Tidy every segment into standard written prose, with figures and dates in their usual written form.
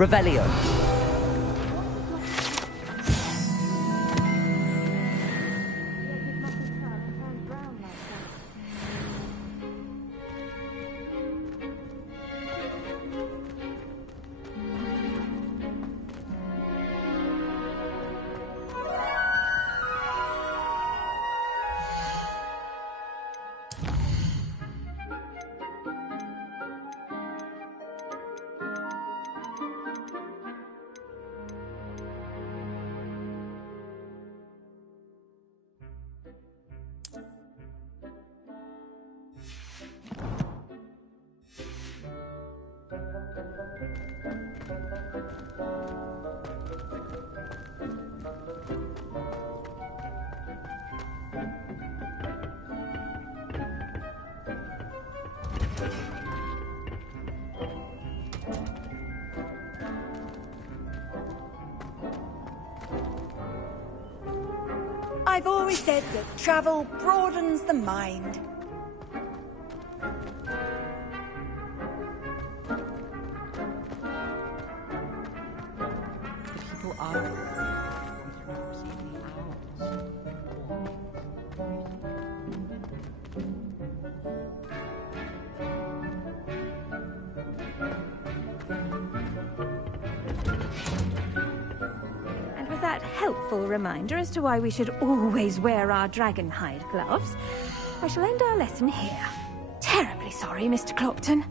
Revelio. I've always said that travel broadens the mind. People are receiving hours. And with that helpful reminder as to why we should always wear our dragon hide gloves, I shall end our lesson here. Terribly sorry, Mr. Clopton.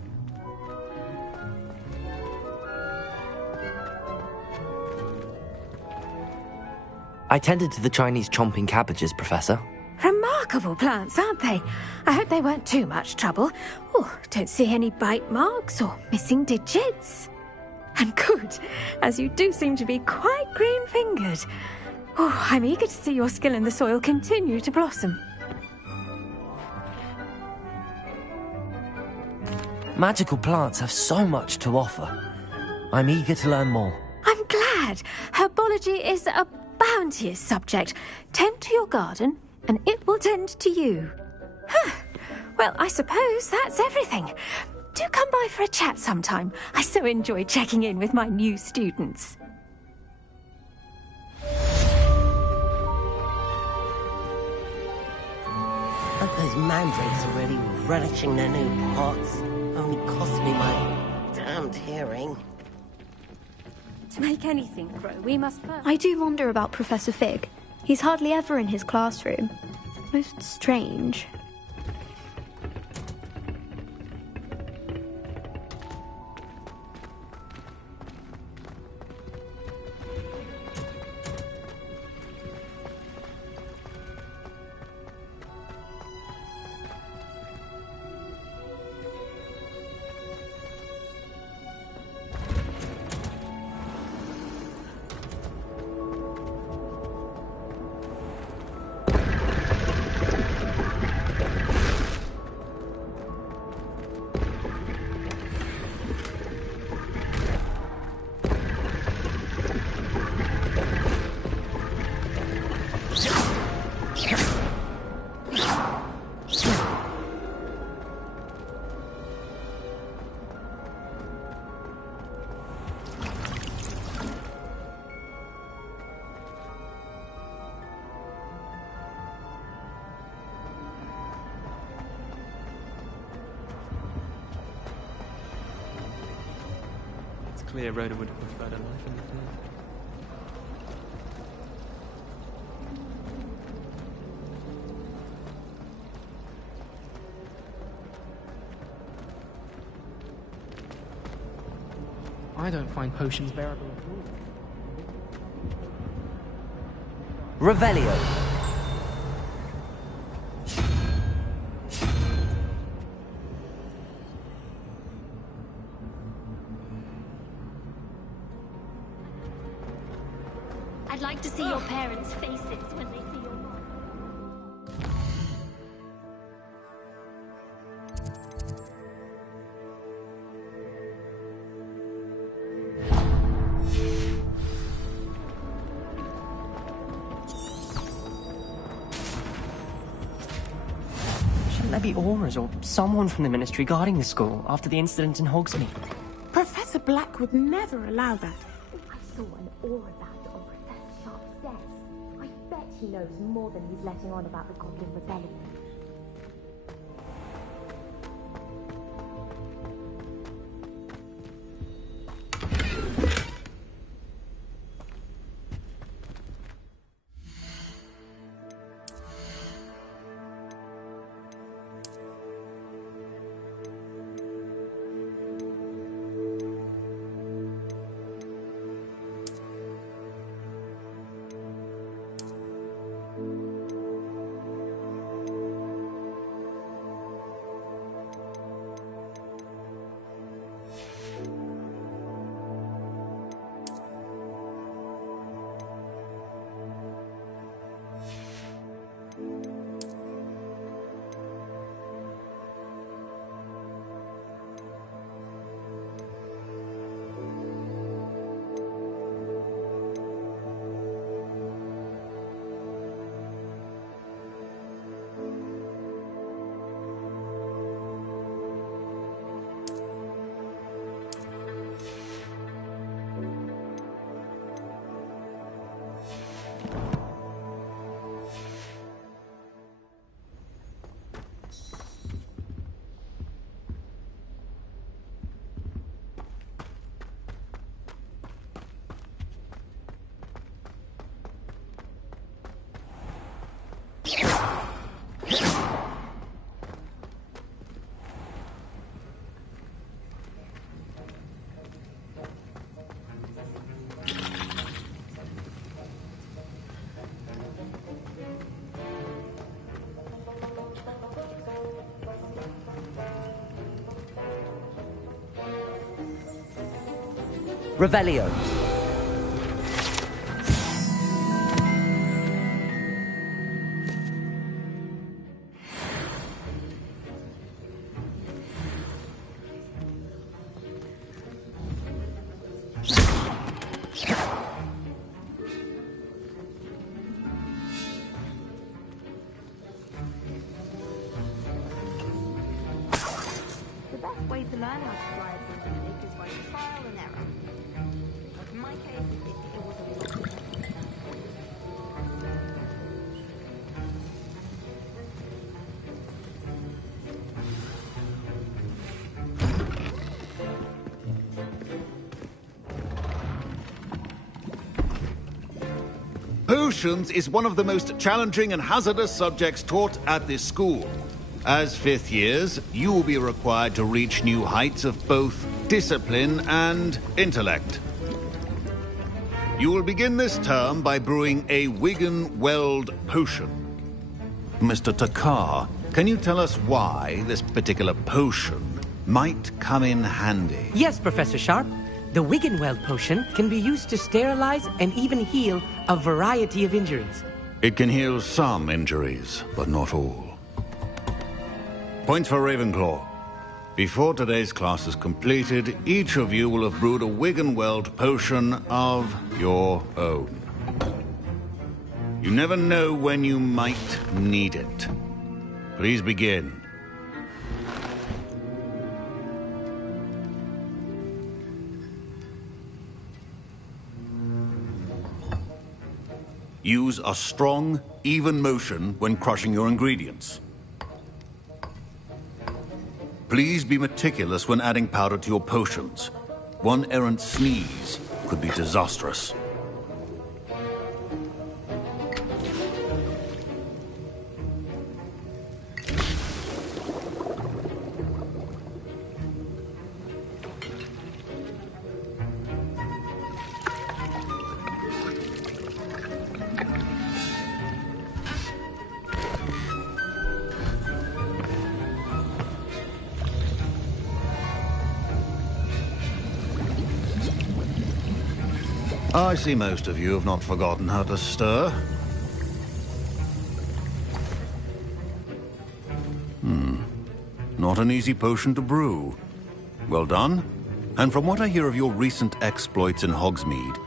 I tended to the Chinese chomping cabbages, Professor. Remarkable plants, aren't they? I hope they weren't too much trouble. Oh, don't see any bite marks or missing digits. And good, as you do seem to be quite green-fingered. Oh, I'm eager to see your skill in the soil continue to blossom. Magical plants have so much to offer. I'm eager to learn more. I'm glad. Herbology is a bounteous subject. Tend to your garden, and it will tend to you. Huh. Well, I suppose that's everything. Do come by for a chat sometime. I so enjoy checking in with my new students. Aren't those mandrakes already relishing their new pots? Only cost me my damned hearing. To make anything grow, we must first... I do wonder about Professor Fig. He's hardly ever in his classroom. Most strange. Clear Rhoda would have preferred a life in the field. I don't find potions bearable at all. Revelio. I'd like to see your parents' faces when they see your mom. Shouldn't there be auras or someone from the Ministry guarding the school after the incident in Hogsmeade? Professor Black would never allow that. I saw an aura band on Professor Sharp's desk. I bet he knows more than he's letting on about the Goblin Rebellion. Revelio. The best way to learn how to fly a broomstick is by trial and error. Like in my case, it was a lot. Potions is one of the most challenging and hazardous subjects taught at this school. As fifth years, you will be required to reach new heights of both discipline and intellect. You will begin this term by brewing a Wiggenweld potion. Mr. Takar, can you tell us why this particular potion might come in handy? Yes, Professor Sharp. The Wiggenweld potion can be used to sterilize and even heal a variety of injuries. It can heal some injuries, but not all. Points for Ravenclaw. Before today's class is completed, each of you will have brewed a Wiggenweld potion of your own. You never know when you might need it. Please begin. Use a strong, even motion when crushing your ingredients. Please be meticulous when adding powder to your potions. One errant sneeze could be disastrous. I see most of you have not forgotten how to stir. Not an easy potion to brew. Well done. And from what I hear of your recent exploits in Hogsmeade,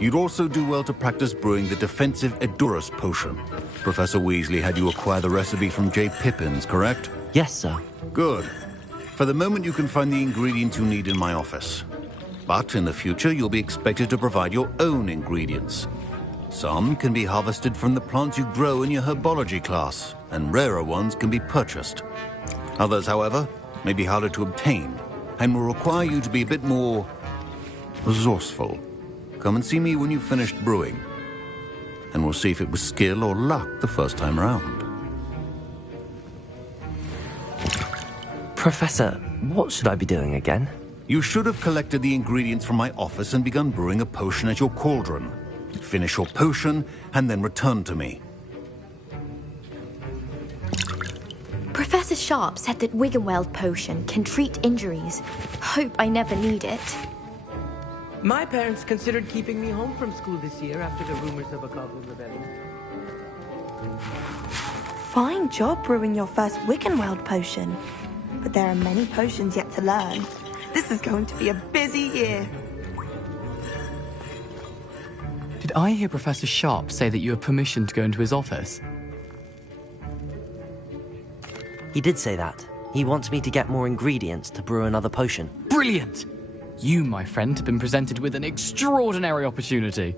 you'd also do well to practice brewing the defensive Edurus potion. Professor Weasley had you acquire the recipe from J. Pippins, correct? Yes, sir. Good. For the moment, you can find the ingredients you need in my office. But in the future, you'll be expected to provide your own ingredients. Some can be harvested from the plants you grow in your herbology class, and rarer ones can be purchased. Others, however, may be harder to obtain, and will require you to be a bit more resourceful. Come and see me when you've finished brewing, and we'll see if it was skill or luck the first time round. Professor, what should I be doing again? You should have collected the ingredients from my office and begun brewing a potion at your cauldron. Finish your potion, and then return to me. Professor Sharp said that Wiggenweld potion can treat injuries. Hope I never need it. My parents considered keeping me home from school this year after the rumors of a goblin rebellion. Fine job brewing your first Wiggenweld potion. But there are many potions yet to learn. This is going to be a busy year. Did I hear Professor Sharp say that you have permission to go into his office? He did say that. He wants me to get more ingredients to brew another potion. Brilliant! You, my friend, have been presented with an extraordinary opportunity.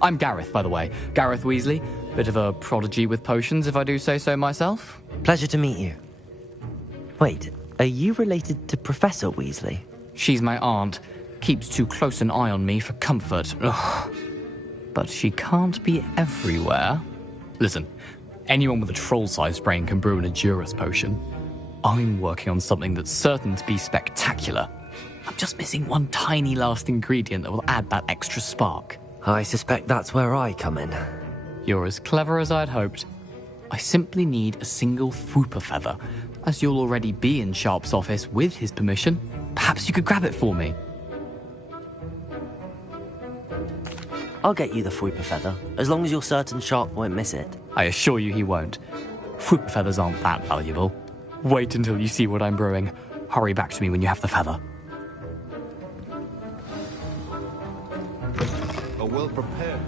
I'm Gareth, by the way. Gareth Weasley. Bit of a prodigy with potions, if I do say so myself. Pleasure to meet you. Wait, are you related to Professor Weasley? She's my aunt. Keeps too close an eye on me for comfort. Ugh. But she can't be everywhere. Listen, anyone with a troll-sized brain can brew an Edurus potion. I'm working on something that's certain to be spectacular. I'm just missing one tiny last ingredient that will add that extra spark. I suspect that's where I come in. You're as clever as I'd hoped. I simply need a single Fwooper feather. As you'll already be in Sharp's office with his permission, perhaps you could grab it for me. I'll get you the Fwooper feather, as long as you're certain Sharp won't miss it. I assure you he won't. Fwooper feathers aren't that valuable. Wait until you see what I'm brewing. Hurry back to me when you have the feather. A well-prepared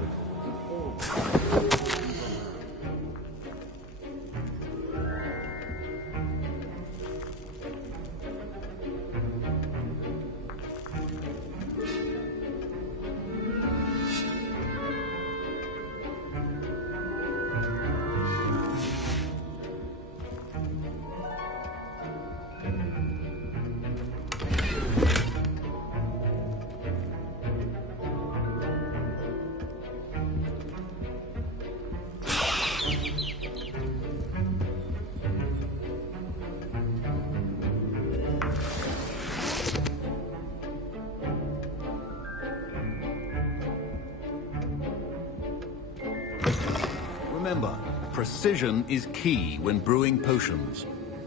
Remember, precision is key when brewing potions.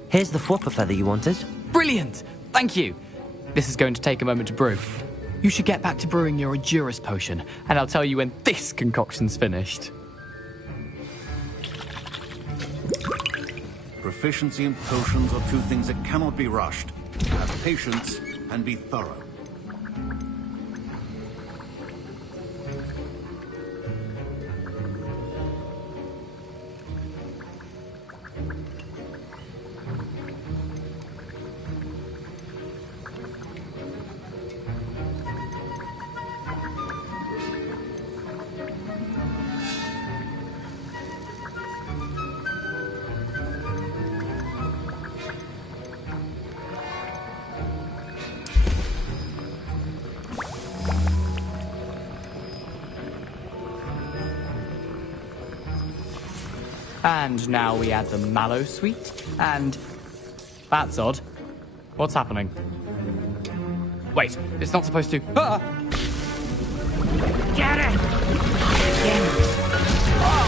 Here's the Fwooper feather you wanted. Brilliant! Thank you! This is going to take a moment to brew. You should get back to brewing your Edurus potion, and I'll tell you when this concoction's finished. Proficiency in potions are two things that cannot be rushed. Have patience and be thorough. And now we add the mallow sweet, and... That's odd. What's happening? Wait, it's not supposed to... Ah! Get it! Oh!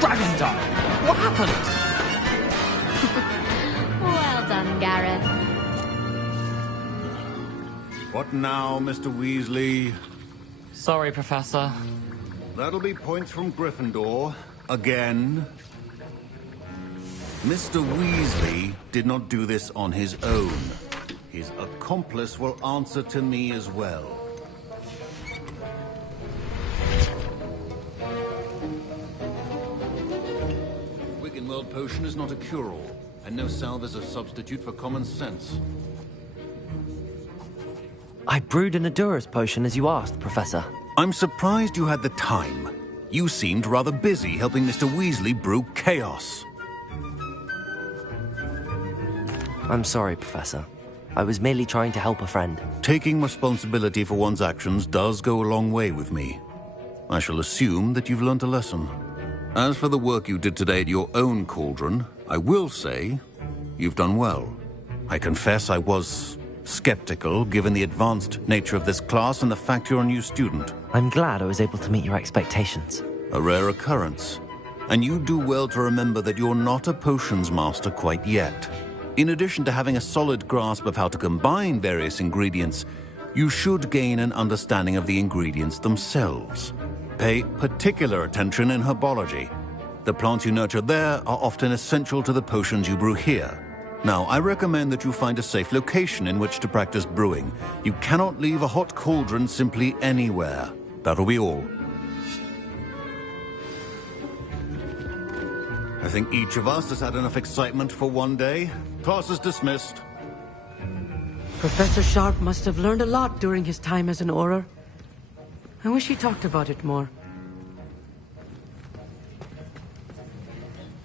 Dragon time! What happened? Well done, Gareth. What now, Mr. Weasley? Sorry, Professor. That'll be points from Gryffindor. Again. Mr. Weasley did not do this on his own. His accomplice will answer to me as well. Wiggenweld potion is not a cure-all. and no salve is a substitute for common sense. I brewed an Adura's potion as you asked, Professor. I'm surprised you had the time. You seemed rather busy helping Mr. Weasley brew chaos. I'm sorry, Professor. I was merely trying to help a friend. Taking responsibility for one's actions does go a long way with me. I shall assume that you've learnt a lesson. As for the work you did today at your own cauldron, I will say you've done well. I confess I was skeptical, given the advanced nature of this class and the fact you're a new student. I'm glad I was able to meet your expectations. A rare occurrence. And you do well to remember that you're not a potions master quite yet. In addition to having a solid grasp of how to combine various ingredients, you should gain an understanding of the ingredients themselves. Pay particular attention in herbology. The plants you nurture there are often essential to the potions you brew here. Now, I recommend that you find a safe location in which to practice brewing. You cannot leave a hot cauldron simply anywhere. That'll be all. I think each of us has had enough excitement for one day. Class is dismissed. Professor Sharp must have learned a lot during his time as an Auror. I wish he talked about it more.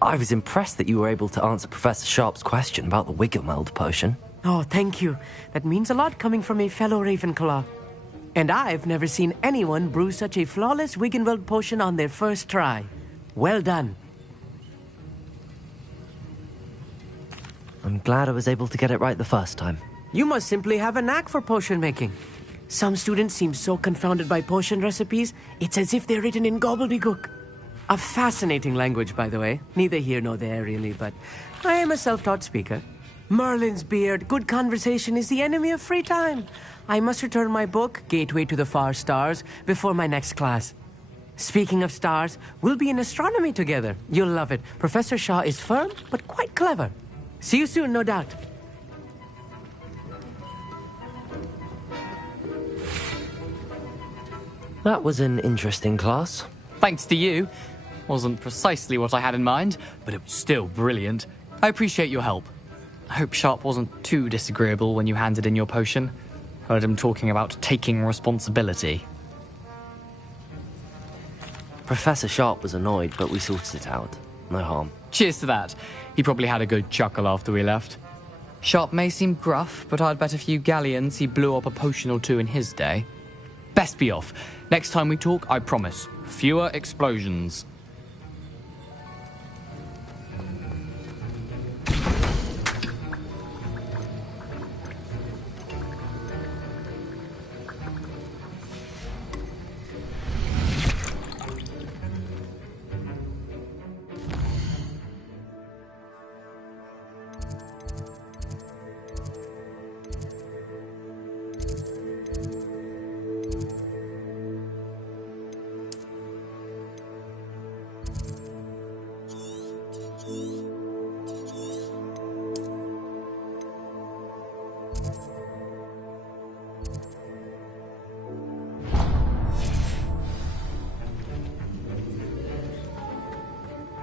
I was impressed that you were able to answer Professor Sharp's question about the Wiggenweld potion. Oh, thank you. That means a lot coming from a fellow Ravenclaw. And I've never seen anyone brew such a flawless Wiggenweld potion on their first try. Well done. I'm glad I was able to get it right the first time. You must simply have a knack for potion making. Some students seem so confounded by potion recipes, it's as if they're written in gobbledygook. A fascinating language, by the way. Neither here nor there, really, but I am a self-taught speaker. Merlin's beard, good conversation is the enemy of free time. I must return my book, Gateway to the Far Stars, before my next class. Speaking of stars, we'll be in astronomy together. You'll love it. Professor Shaw is firm, but quite clever. See you soon, no doubt. That was an interesting class. Thanks to you. Wasn't precisely what I had in mind, but it was still brilliant. I appreciate your help. I hope Sharp wasn't too disagreeable when you handed in your potion. Heard him talking about taking responsibility. Professor Sharp was annoyed, but we sorted it out. No harm. Cheers to that. He probably had a good chuckle after we left. Sharp may seem gruff, but I'd bet a few galleons he blew up a potion or two in his day. Best be off. Next time we talk, I promise, fewer explosions.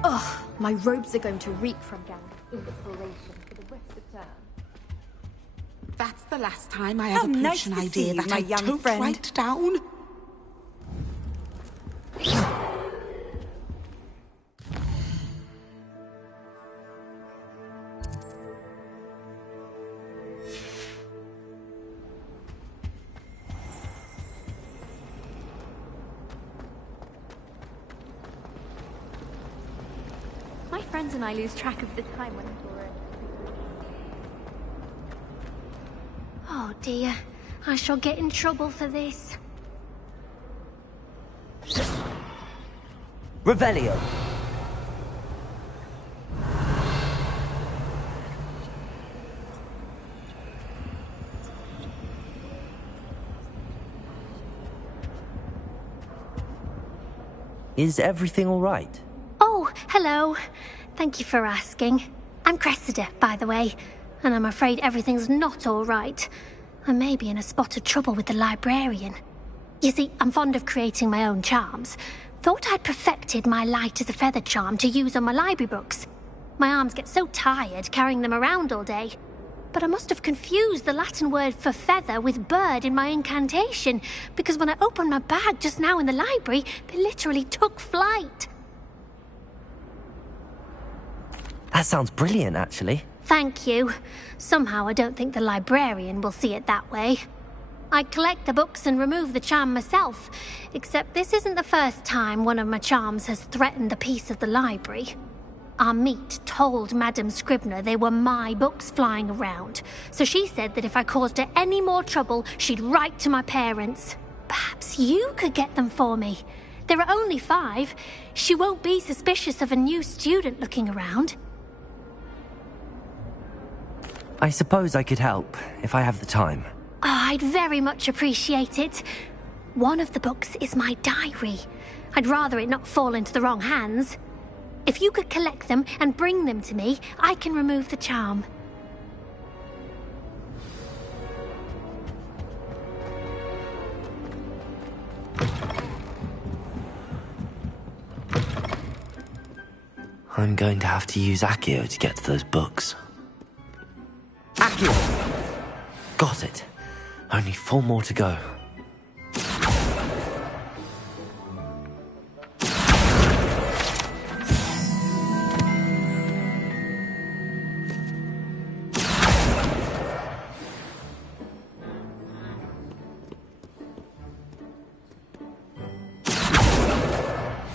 Ugh, my robes are going to reek from inspiration for the rest of term. That's the last time I How have a nice potion to idea see you, that my I young don't friend. write down. My friends and I lose track of the time when we're in. Oh dear, I shall get in trouble for this. Revelio. Is everything all right? Oh, hello. Thank you for asking. I'm Cressida, by the way, and I'm afraid everything's not all right. I may be in a spot of trouble with the librarian. You see, I'm fond of creating my own charms. Thought I'd perfected my light as a feather charm to use on my library books. My arms get so tired carrying them around all day. But I must have confused the Latin word for feather with bird in my incantation, because when I opened my bag just now in the library, they literally took flight. That sounds brilliant, actually. Thank you. Somehow I don't think the librarian will see it that way. I collect the books and remove the charm myself, except this isn't the first time one of my charms has threatened the peace of the library. Our meet told Madame Scribner they were my books flying around, so she said that if I caused her any more trouble, she'd write to my parents. Perhaps you could get them for me. There are only 5. She won't be suspicious of a new student looking around. I suppose I could help, if I have the time. Oh, I'd very much appreciate it. One of the books is my diary. I'd rather it not fall into the wrong hands. If you could collect them and bring them to me, I can remove the charm. I'm going to have to use Accio to get to those books. Accio! Got it. Only 4 more to go.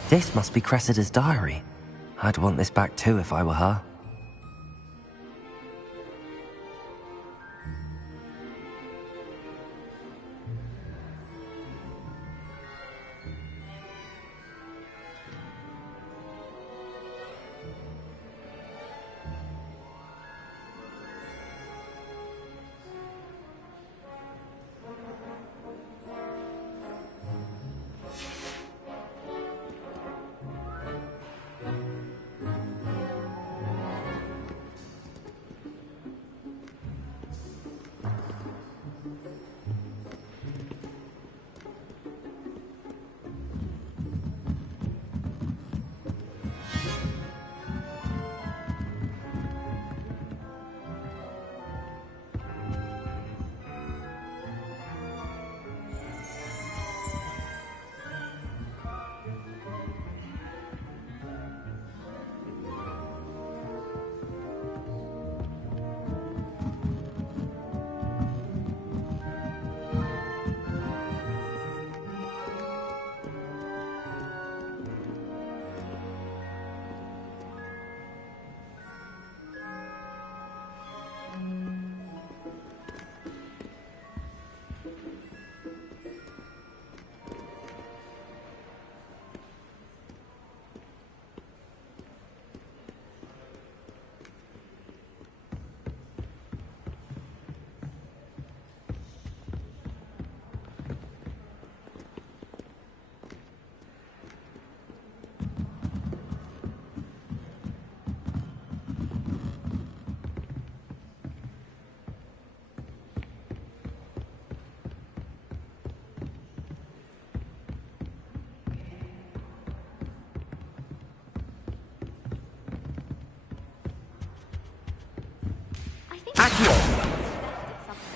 This must be Cressida's diary. I'd want this back too if I were her.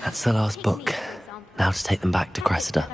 That's the last book. Now to take them back to Cressida.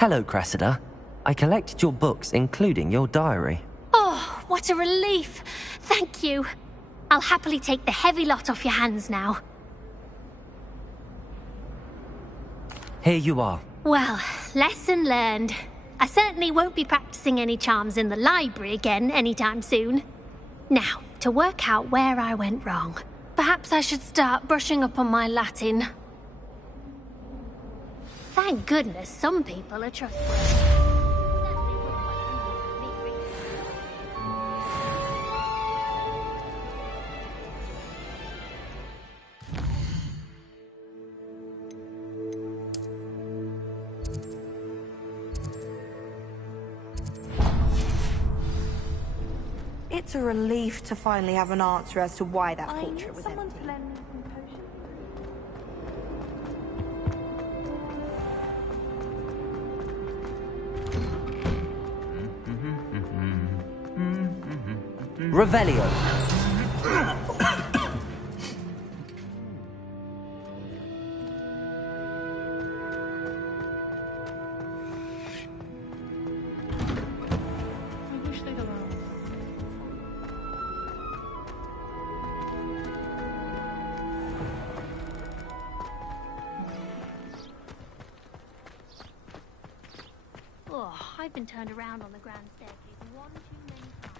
Hello, Cressida. I collected your books, including your diary. Oh, what a relief. Thank you. I'll happily take the heavy lot off your hands now. Here you are. Well, lesson learned. I certainly won't be practicing any charms in the library again anytime soon. Now, to work out where I went wrong. Perhaps Perhaps I should start brushing up on my Latin. Thank goodness some people are trustworthy. It's a relief to finally have an answer as to why that portrait was empty. Revelio. Oh, I've been turned around on the grand staircase one too many times.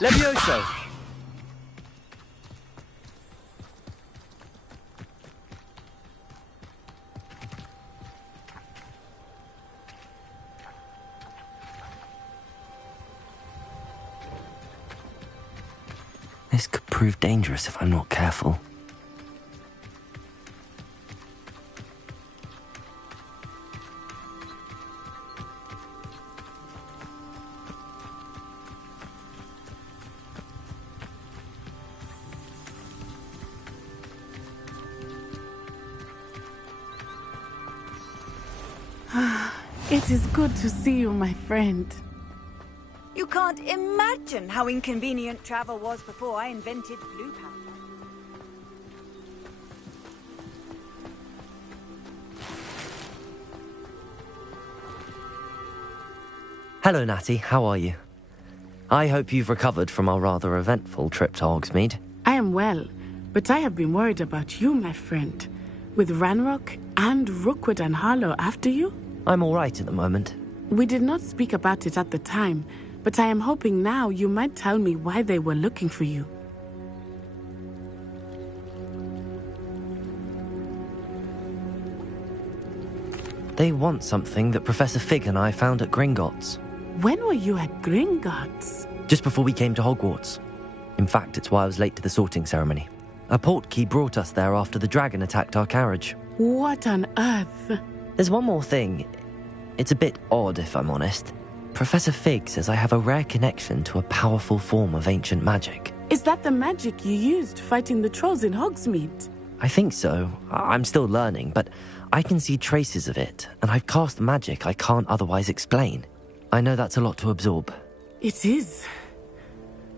Levioso! This could prove dangerous if I'm not careful. It is good to see you, my friend. You can't imagine how inconvenient travel was before I invented blue powder. Hello, Natty. How are you? I hope you've recovered from our rather eventful trip to Hogsmeade. I am well, but I have been worried about you, my friend. With Ranrock and Rookwood and Harlow after you? I'm all right at the moment. We did not speak about it at the time, but I am hoping now you might tell me why they were looking for you. They want something that Professor Fig and I found at Gringotts. When were you at Gringotts? Just before we came to Hogwarts. In fact, it's why I was late to the sorting ceremony. A portkey brought us there after the dragon attacked our carriage. What on earth? There's one more thing. It's a bit odd, if I'm honest. Professor Fig says I have a rare connection to a powerful form of ancient magic. Is that the magic you used fighting the trolls in Hogsmeade? I think so. I'm still learning, but I can see traces of it, and I've cast magic I can't otherwise explain. I know that's a lot to absorb. It is.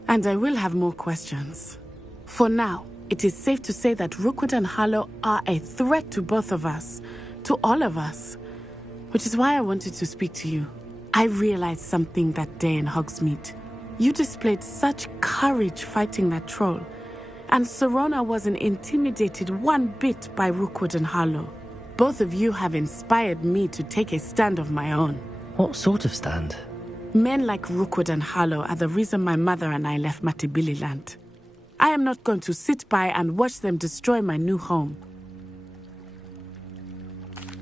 And I will have more questions. For now, it is safe to say that Rookwood and Harlow are a threat to both of us, to all of us. Which is why I wanted to speak to you. I realized something that day in Hogsmeade. You displayed such courage fighting that troll, and Serona wasn't intimidated one bit by Rookwood and Harlow. Both of you have inspired me to take a stand of my own. What sort of stand? Men like Rookwood and Harlow are the reason my mother and I left Matibili land. I am not going to sit by and watch them destroy my new home.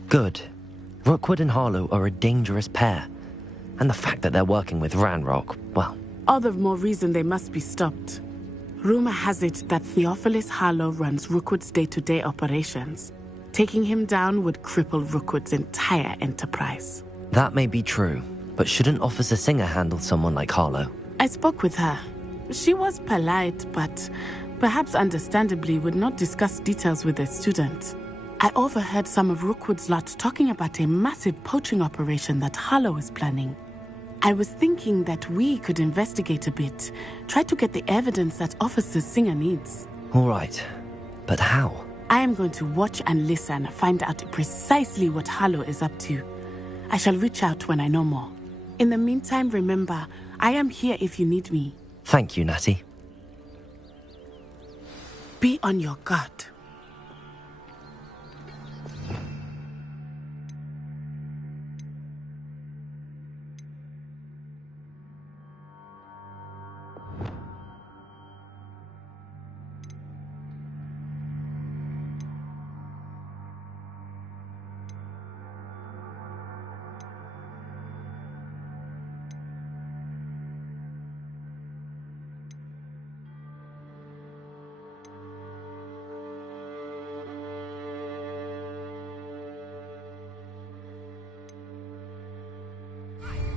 Good. Rookwood and Harlow are a dangerous pair. And the fact that they're working with Ranrock, well... All the more reason they must be stopped. Rumor has it that Theophilus Harlow runs Rookwood's day-to-day operations. Taking him down would cripple Rookwood's entire enterprise. That may be true, but shouldn't Officer Singer handle someone like Harlow? I spoke with her. She was polite, but perhaps understandably would not discuss details with a student. I overheard some of Rookwood's lot talking about a massive poaching operation that Harlow is planning. I was thinking that we could investigate a bit, try to get the evidence that Officer Singer needs. All right, but how? I am going to watch and listen, find out precisely what Harlow is up to. I shall reach out when I know more. In the meantime, remember, I am here if you need me. Thank you, Natty. Be on your guard.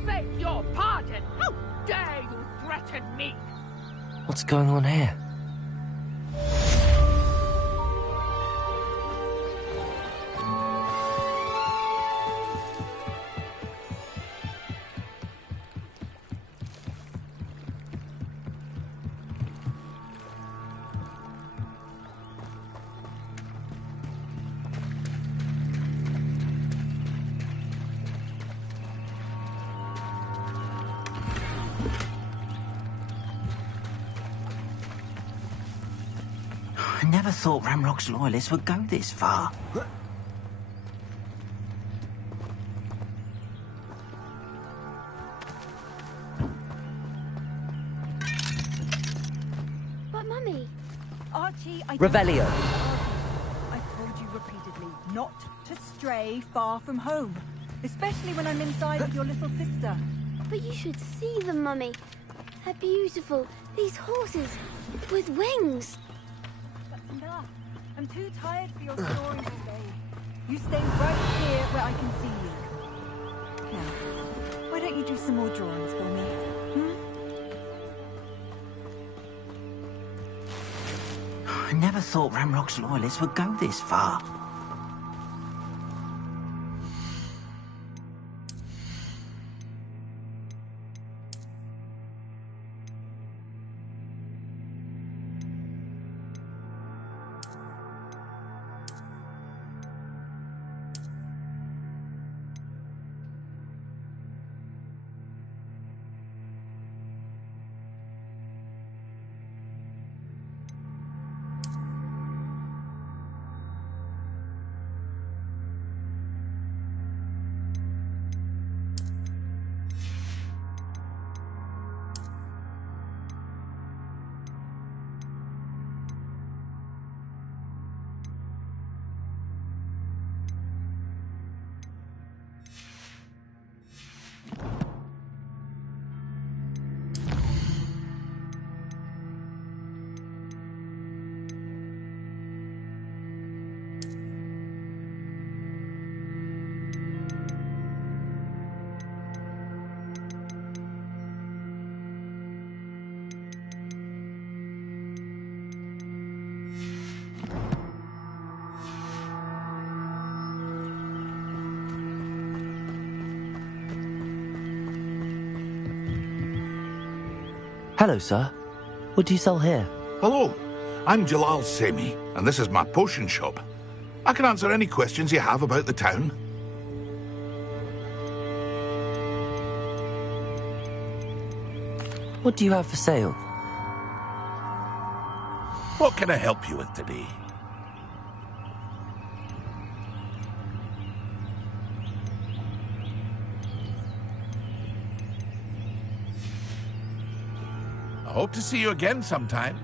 Beg your pardon! How dare you threaten me? What's going on here? I never thought Ramrock's loyalists would go this far. But Mummy... Archie, Revelio. I've told you repeatedly not to stray far from home. Especially when I'm inside with your little sister. But you should see them, Mummy. They're beautiful. These horses with wings. That's enough. I'm too tired for your story today. You stay right here where I can see you. Now, why don't you do some more drawings for me? I never thought Ramrock's loyalists would go this far. Hello, sir. What do you sell here? Hello, I'm Jalal Semi, and this is my potion shop. I can answer any questions you have about the town. What do you have for sale? What can I help you with today? I hope to see you again sometime.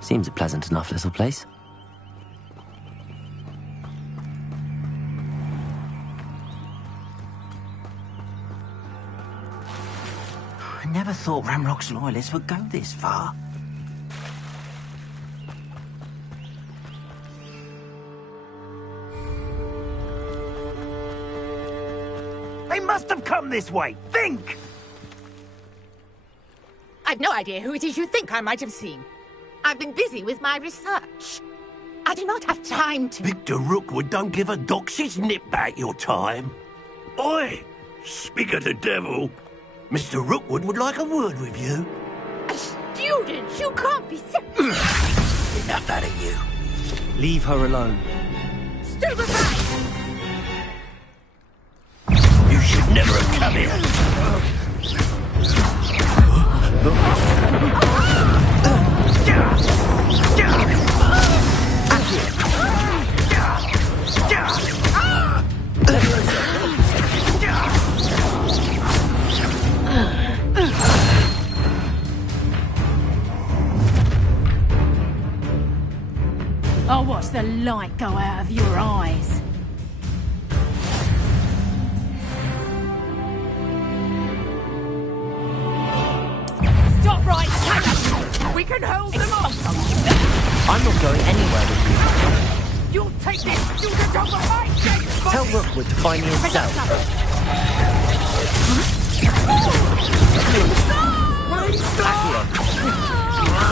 Seems a pleasant enough little place. I never thought Ramrock's loyalists would go this far. They must have come this way. Think! I've no idea who it is you think I might have seen. I've been busy with my research. I do not have time to... Victor Rookwood don't give a doxy's nip back your time. Oi! Speak of the devil. Mr. Rookwood would like a word with you. A student? You can't be sick. Enough out of you. Leave her alone. Stand aside! You should never have come here. I'll watch the light go out of your eyes. Stop right now! We can hold them off! I'm not going anywhere with you. You'll take this student over my dead body! Tell Rookwood to find me himself. Accio.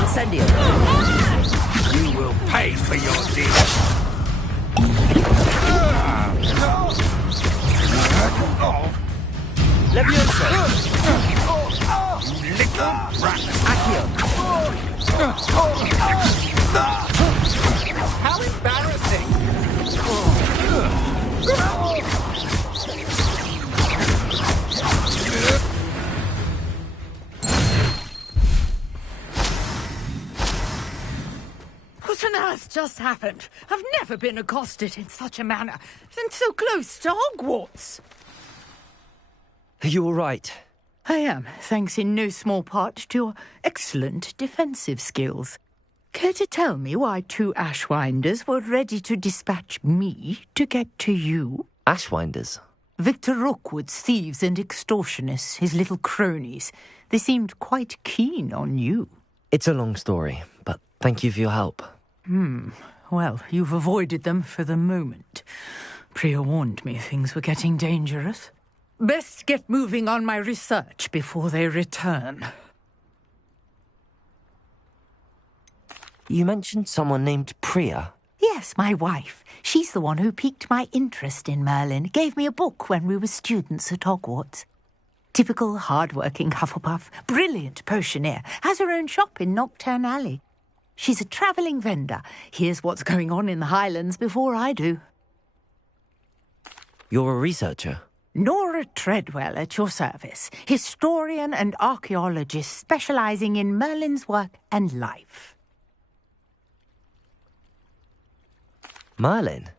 Incendio. You will pay for your deeds. Levioso. You little rat. Accio. How embarrassing! What on earth just happened? I've never been accosted in such a manner, and so close to Hogwarts. Are you all right? I am, thanks in no small part to your excellent defensive skills. Care to tell me why two Ashwinders were ready to dispatch me to get to you? Ashwinders? Victor Rookwood's thieves and extortionists, his little cronies. They seemed quite keen on you. It's a long story, but thank you for your help. Well, you've avoided them for the moment. Priya warned me things were getting dangerous. Best get moving on my research before they return. You mentioned someone named Priya. Yes, my wife. She's the one who piqued my interest in Merlin. Gave me a book when we were students at Hogwarts. Typical hard-working Hufflepuff. Brilliant potioneer. Has her own shop in Knockturn Alley. She's a travelling vendor. Hears what's going on in the Highlands before I do. You're a researcher? Nora Treadwell at your service. Historian and archaeologist specialising in Merlin's work and life. Merlin?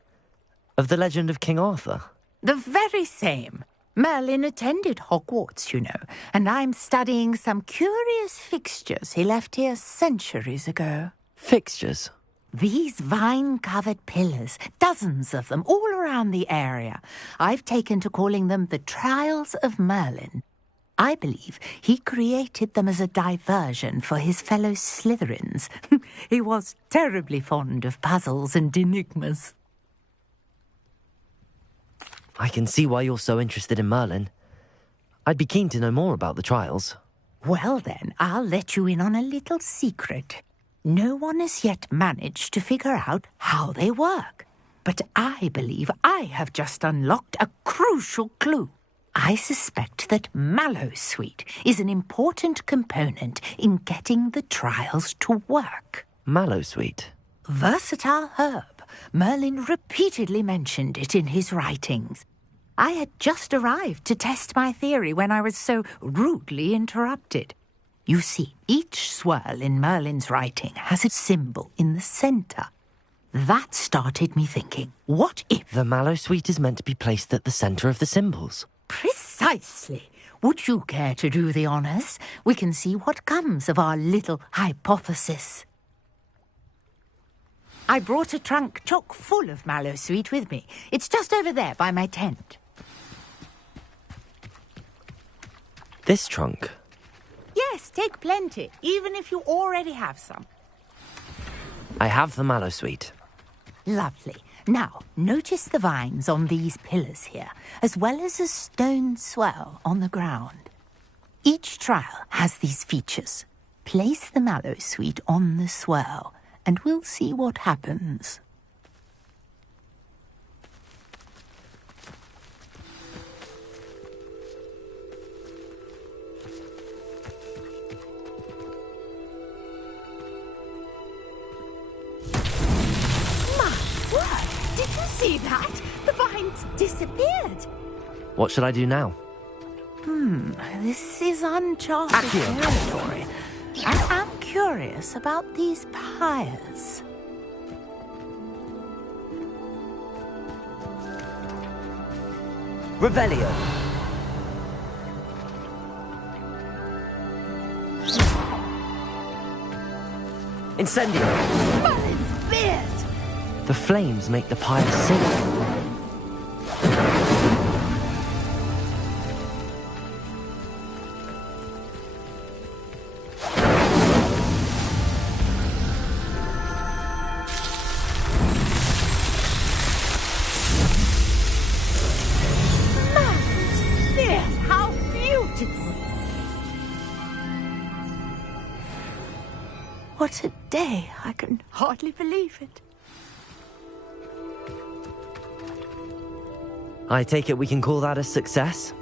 Of the legend of King Arthur? The very same. Merlin attended Hogwarts, you know, and I'm studying some curious fixtures he left here centuries ago. Fixtures? These vine-covered pillars, dozens of them, all around the area. I've taken to calling them the Trials of Merlin. I believe he created them as a diversion for his fellow Slytherins. He was terribly fond of puzzles and enigmas. I can see why you're so interested in Merlin. I'd be keen to know more about the trials. Well then, I'll let you in on a little secret. No one has yet managed to figure out how they work. But I believe I have just unlocked a crucial clue. I suspect that Mallowsweet is an important component in getting the trials to work. Mallowsweet? Versatile herb. Merlin repeatedly mentioned it in his writings. I had just arrived to test my theory when I was so rudely interrupted. You see, each swirl in Merlin's writing has a symbol in the centre. That started me thinking, what if... The Mallowsweet is meant to be placed at the centre of the symbols. Precisely. Would you care to do the honours? We can see what comes of our little hypothesis. I brought a trunk chock full of Mallowsweet with me. It's just over there by my tent. This trunk? Yes, take plenty, even if you already have some. I have the Mallowsweet. Lovely. Now, notice the vines on these pillars here, as well as a stone swell on the ground. Each trial has these features. Place the Mallowsweet on the swell, and we'll see what happens. Did you see that? The vines disappeared. What should I do now? This is uncharted territory. I am curious about these pyres. Revelio. Incendio. Merlin's beard! The flames make the pyre sing. How beautiful! What a day! I can hardly believe it. I take it we can call that a success?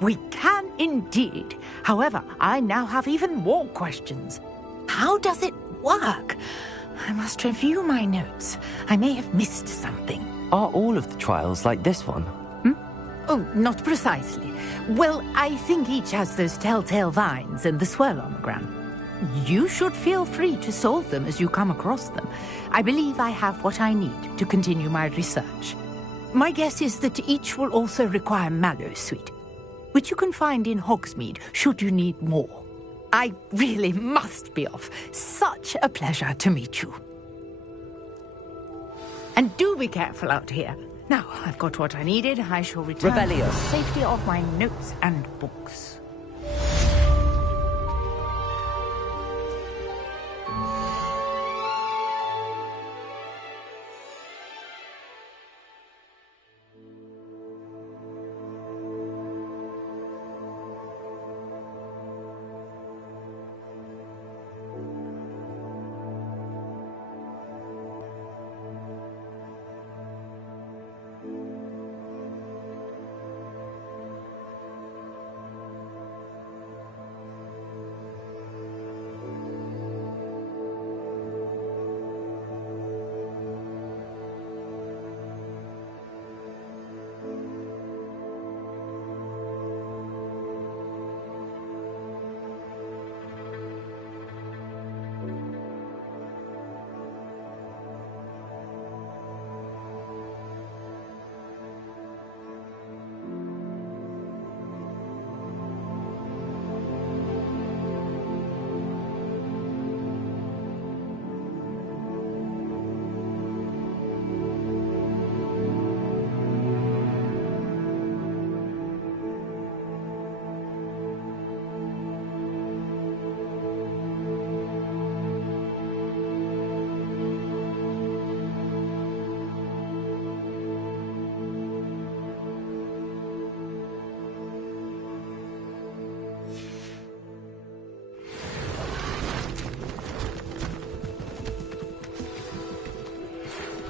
We can indeed. However, I now have even more questions. How does it work? I must review my notes. I may have missed something. Are all of the trials like this one? Oh, not precisely. Well, I think each has those telltale vines and the swirl on the ground. You should feel free to solve them as you come across them. I believe I have what I need to continue my research. My guess is that each will also require Mallowsweet, which you can find in Hogsmeade should you need more. I really must be off. Such a pleasure to meet you. And do be careful out here. Now, I've got what I needed. I shall return to the safety of my notes and books.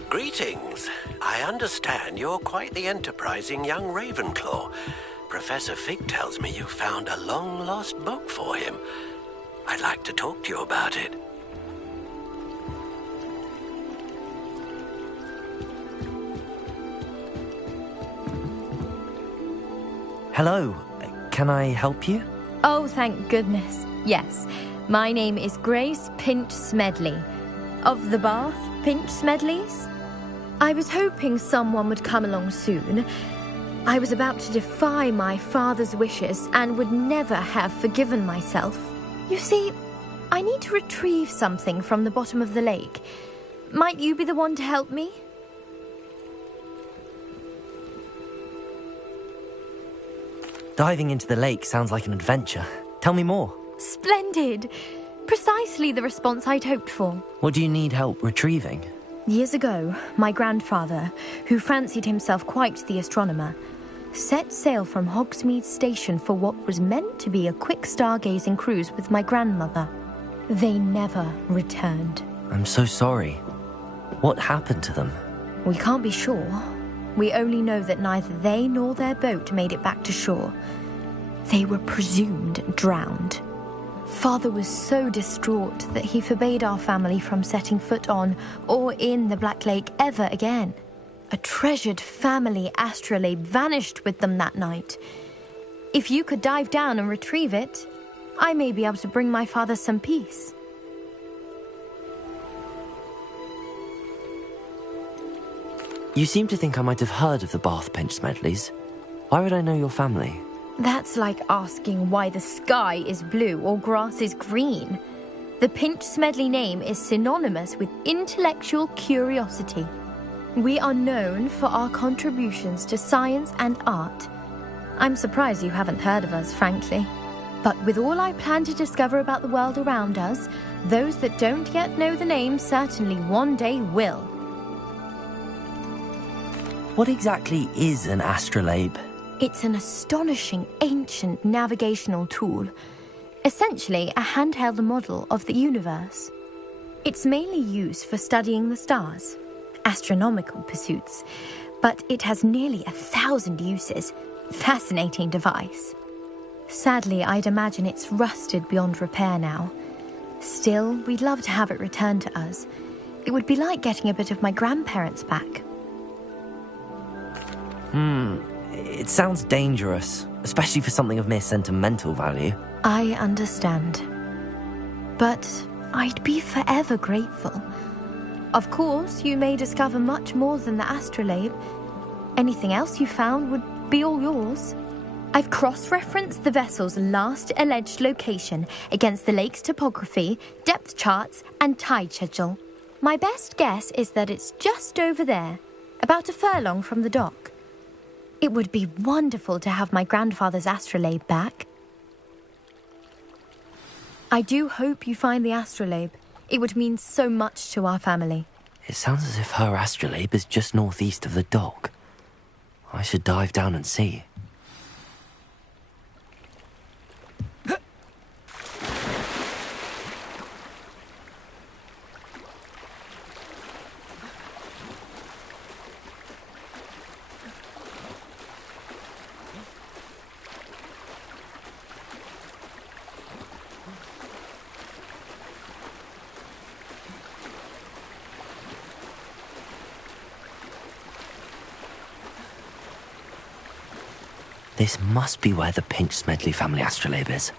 Greetings. I understand you're quite the enterprising young Ravenclaw. Professor Fig tells me you found a long-lost book for him. I'd like to talk to you about it. Hello. Can I help you? Oh, thank goodness. Yes. My name is Grace Pinch Smedley. Of the Bath Pinch Smedleys? I was hoping someone would come along soon. I was about to defy my father's wishes and would never have forgiven myself. You see, I need to retrieve something from the bottom of the lake. Might you be the one to help me? Diving into the lake sounds like an adventure. Tell me more. Splendid! Precisely the response I'd hoped for. What do you need help retrieving? Years ago, my grandfather, who fancied himself quite the astronomer, set sail from Hogsmeade Station for what was meant to be a quick stargazing cruise with my grandmother. They never returned. I'm so sorry. What happened to them? We can't be sure. We only know that neither they nor their boat made it back to shore. They were presumed drowned. Father was so distraught that he forbade our family from setting foot on or in the Black Lake ever again. A treasured family astrolabe vanished with them that night. If you could dive down and retrieve it, I may be able to bring my father some peace. You seem to think I might have heard of the Bath Pinch Smedleys. Why would I know your family? That's like asking why the sky is blue or grass is green. The Pinch Smedley name is synonymous with intellectual curiosity. We are known for our contributions to science and art. I'm surprised you haven't heard of us, frankly. But with all I plan to discover about the world around us, those that don't yet know the name certainly one day will. What exactly is an astrolabe? It's an astonishing ancient navigational tool. Essentially a handheld model of the universe. It's mainly used for studying the stars, astronomical pursuits, but it has nearly 1,000 uses. Fascinating device. Sadly, I'd imagine it's rusted beyond repair now. Still, we'd love to have it returned to us. It would be like getting a bit of my grandparents back. It sounds dangerous, especially for something of mere sentimental value. I understand. But I'd be forever grateful. Of course, you may discover much more than the astrolabe. Anything else you found would be all yours. I've cross-referenced the vessel's last alleged location against the lake's topography, depth charts, and tide schedule. My best guess is that it's just over there, about a furlong from the dock. It would be wonderful to have my grandfather's astrolabe back. I do hope you find the astrolabe. It would mean so much to our family. It sounds as if her astrolabe is just northeast of the dock. I should dive down and see. This must be where the Pinch Smedley family astrolabe is.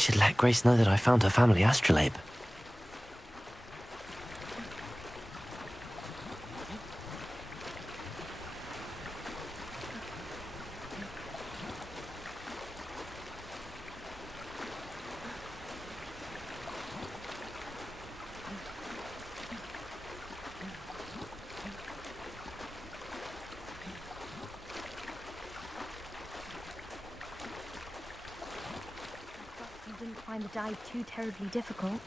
should let Grace know that I found her family astrolabe. You didn't find the dive too terribly difficult.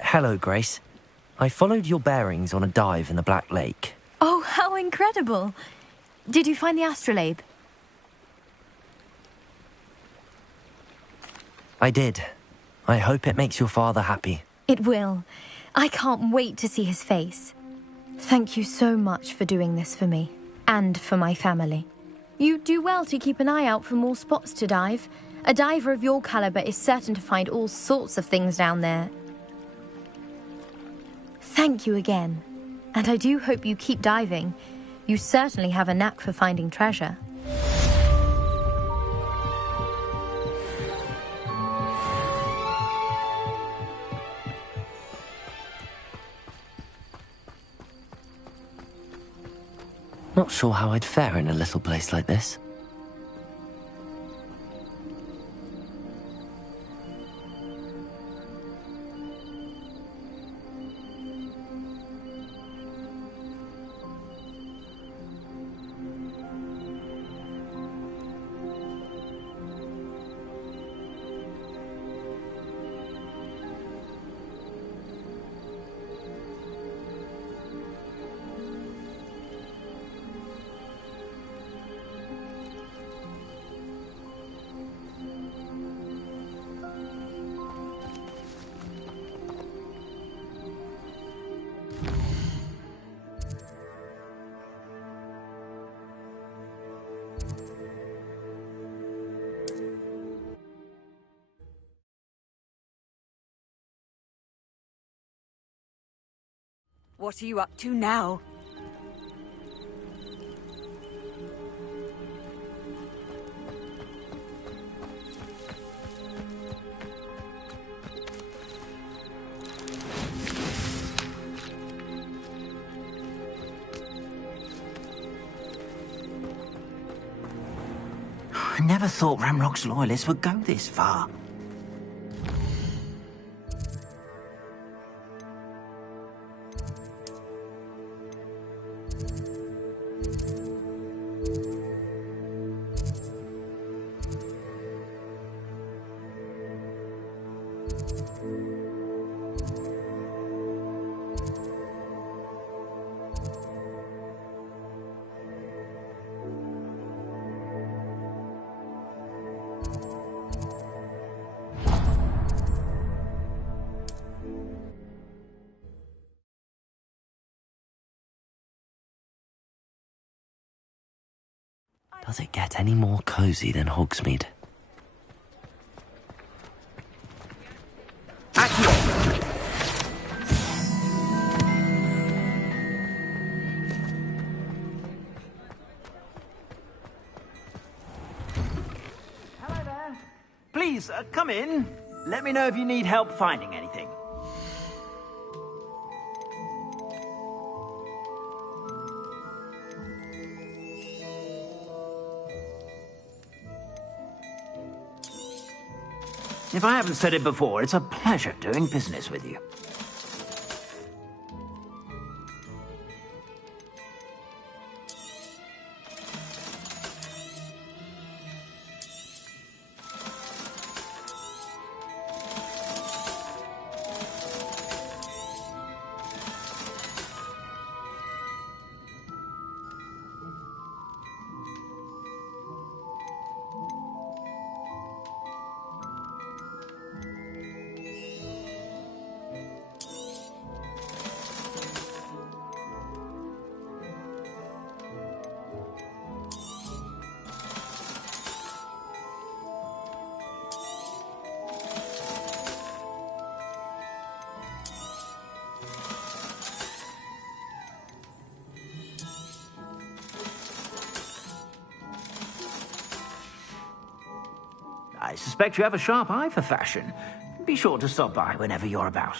Hello, Grace. I followed your bearings on a dive in the Black Lake. Oh, how incredible! Did you find the astrolabe? I did. I hope it makes your father happy. It will. I can't wait to see his face. Thank you so much for doing this for me, and for my family. You do well to keep an eye out for more spots to dive. A diver of your caliber is certain to find all sorts of things down there. Thank you again, and I do hope you keep diving. You certainly have a knack for finding treasure. Not sure how I'd fare in a little place like this. What are you up to now? I never thought Ramrock's loyalists would go this far. Does it get any more cozy than Hogsmeade? Hello there. Please, come in. Let me know if you need help finding anything. If I haven't said it before, it's a pleasure doing business with you. I suspect you have a sharp eye for fashion. Be sure to stop by whenever you're about.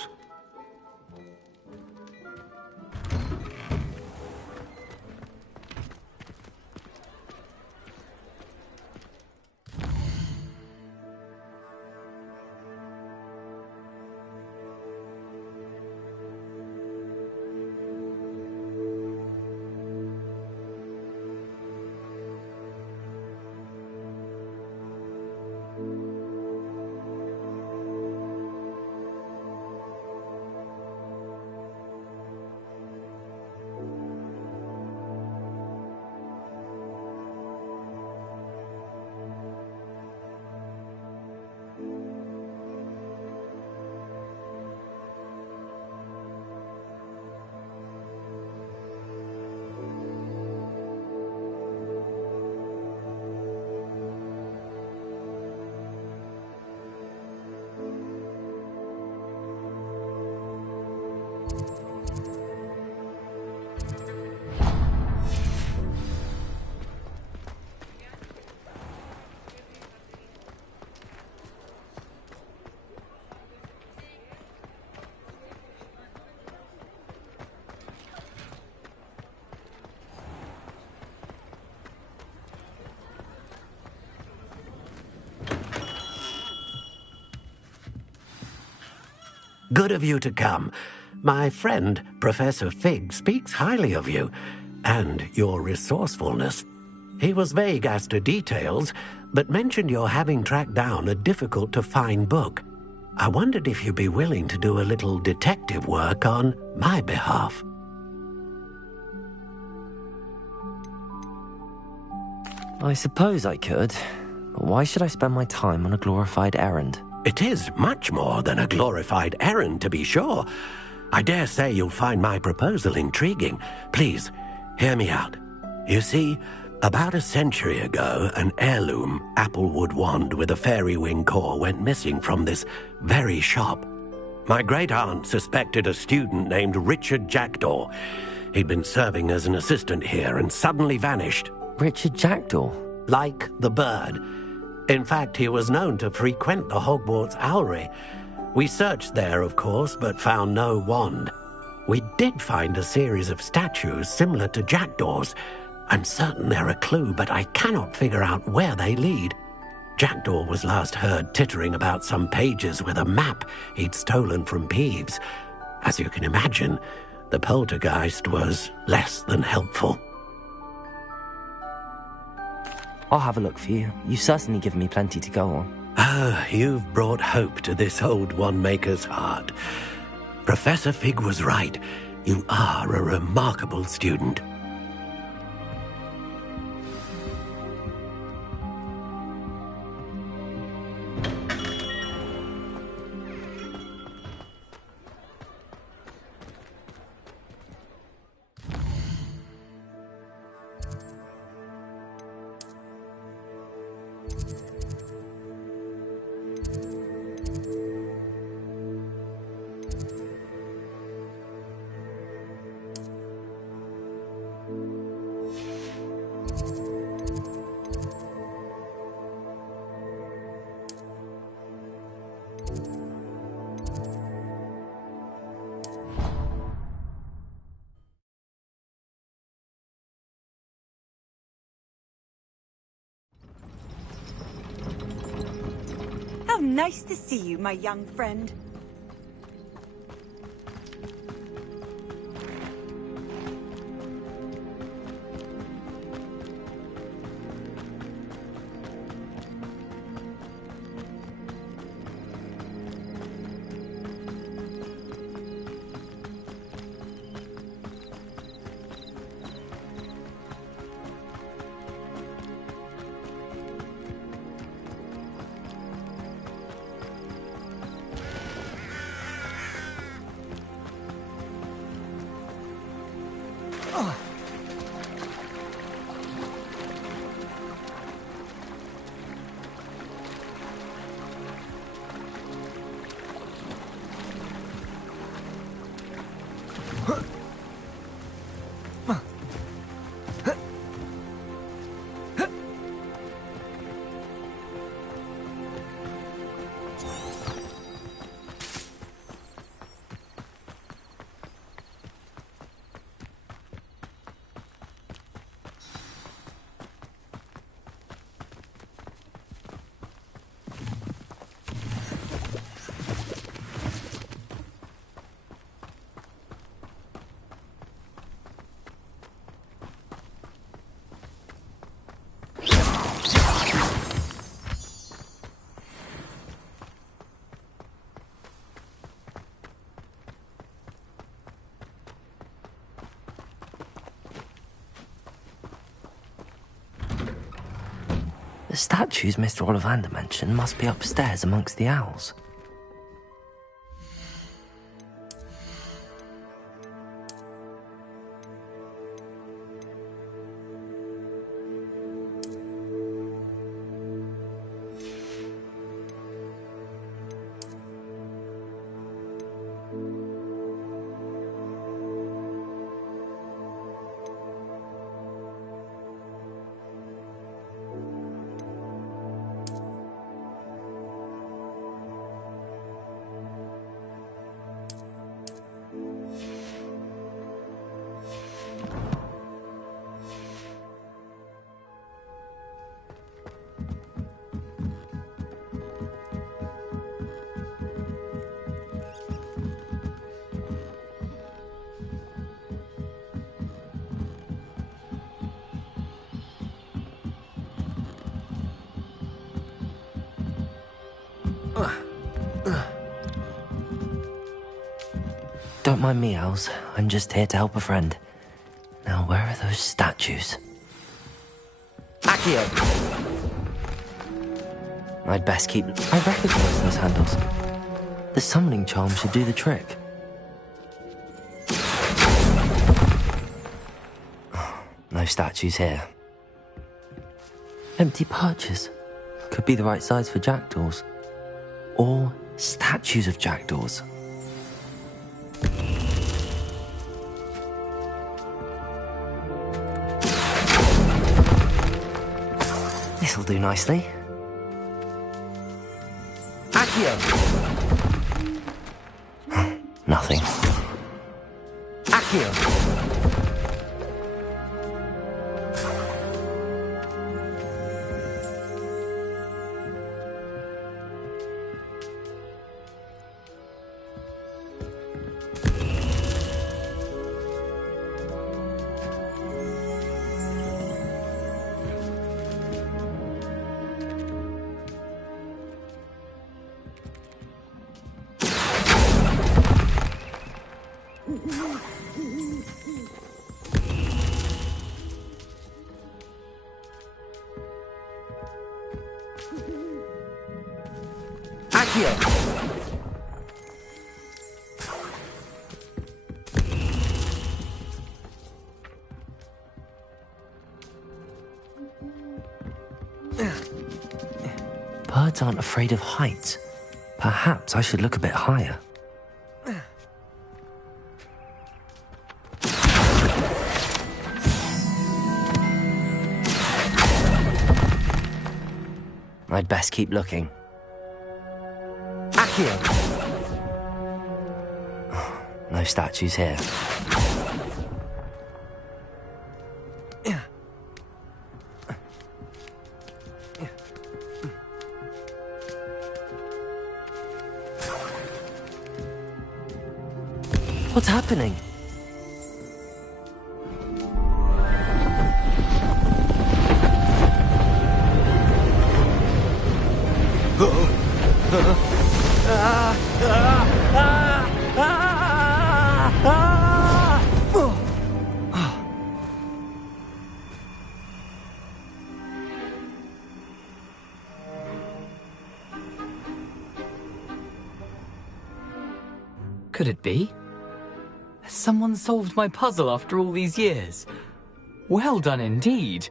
Good of you to come. My friend, Professor Fig, speaks highly of you, and your resourcefulness. He was vague as to details, but mentioned your having tracked down a difficult-to-find book. I wondered if you'd be willing to do a little detective work on my behalf. I suppose I could, but why should I spend my time on a glorified errand? It is much more than a glorified errand, to be sure. I dare say you'll find my proposal intriguing. Please, hear me out. You see, about a century ago, an heirloom applewood wand with a fairy wing core went missing from this very shop. My great-aunt suspected a student named Richard Jackdaw. He'd been serving as an assistant here and suddenly vanished. Richard Jackdaw? Like the bird. In fact, he was known to frequent the Hogwarts Owlery. We searched there, of course, but found no wand. We did find a series of statues similar to Jackdaw's. I'm certain they're a clue, but I cannot figure out where they lead. Jackdaw was last heard tittering about some pages with a map he'd stolen from Peeves. As you can imagine, the poltergeist was less than helpful. I'll have a look for you. You've certainly given me plenty to go on. Ah, you've brought hope to this old one-maker's heart. Professor Fig was right. You are a remarkable student. How nice to see you, my young friend. The statues Mr. Ollivander mentioned must be upstairs amongst the owls. Don't mind me, owls. I'm just here to help a friend. Now, where are those statues? Accio! I'd best keep... I recognize those handles. The summoning charm should do the trick. No statues here. Empty perches. Could be the right size for jackdaws. Or statues of jackdaws. This'll do nicely. Accio! Nothing. Accio! Birds aren't afraid of heights. Perhaps I should look a bit higher. I'd best keep looking. Accio! No statues here. What's happening? Could it be? Has someone solved my puzzle after all these years? Well done indeed.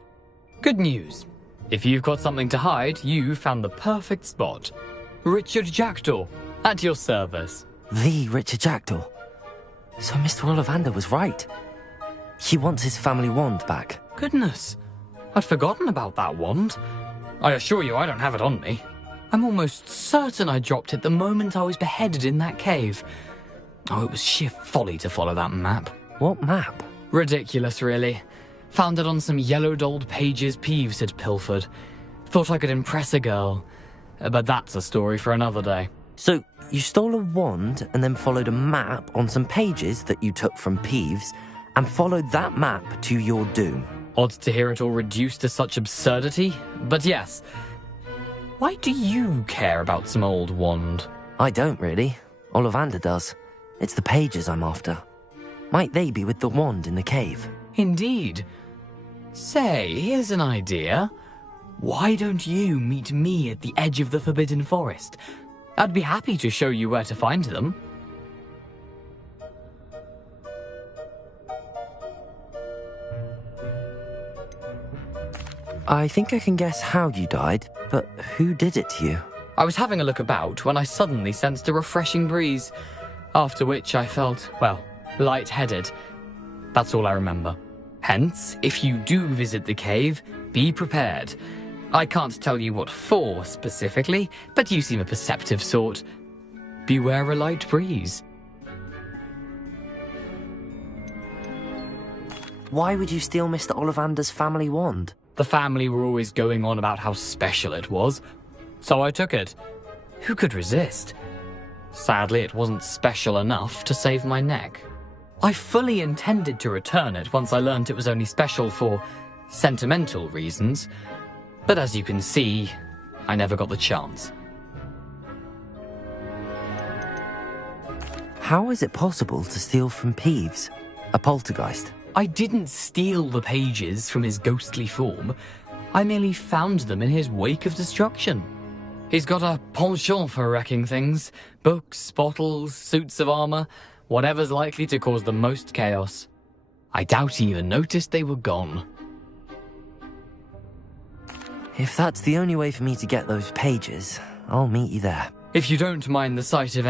Good news. If you've got something to hide, you found the perfect spot. Richard Jackdaw, at your service. The Richard Jackdaw. So Mr. Ollivander was right. He wants his family wand back. Goodness, I'd forgotten about that wand. I assure you I don't have it on me. I'm almost certain I dropped it the moment I was beheaded in that cave. Oh, it was sheer folly to follow that map. What map? Ridiculous, really. Found it on some yellowed old pages Peeves had pilfered. Thought I could impress a girl. But that's a story for another day. So, you stole a wand and then followed a map on some pages that you took from Peeves and followed that map to your doom. Odd to hear it all reduced to such absurdity, but yes. Why do you care about some old wand? I don't, really. Ollivander does. It's the pages I'm after. Might they be with the wand in the cave? Indeed. Say, here's an idea. Why don't you meet me at the edge of the Forbidden Forest? I'd be happy to show you where to find them. I think I can guess how you died, but who did it to you? I was having a look about when I suddenly sensed a refreshing breeze, after which I felt, well, lightheaded. That's all I remember. Hence, if you do visit the cave, be prepared. I can't tell you what for specifically, but you seem a perceptive sort. Beware a light breeze. Why would you steal Mr. Ollivander's family wand? The family were always going on about how special it was, so I took it. Who could resist? Sadly, it wasn't special enough to save my neck. I fully intended to return it once I learned it was only special for sentimental reasons, but as you can see, I never got the chance. How is it possible to steal from Peeves, a poltergeist? I didn't steal the pages from his ghostly form. I merely found them in his wake of destruction. He's got a penchant for wrecking things. Books, bottles, suits of armor, whatever's likely to cause the most chaos. I doubt he even noticed they were gone. If that's the only way for me to get those pages, I'll meet you there. If you don't mind the sight of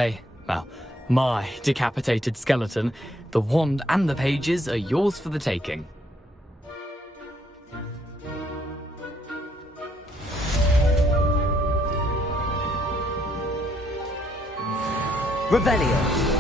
my decapitated skeleton, the wand and the pages are yours for the taking. Revelio.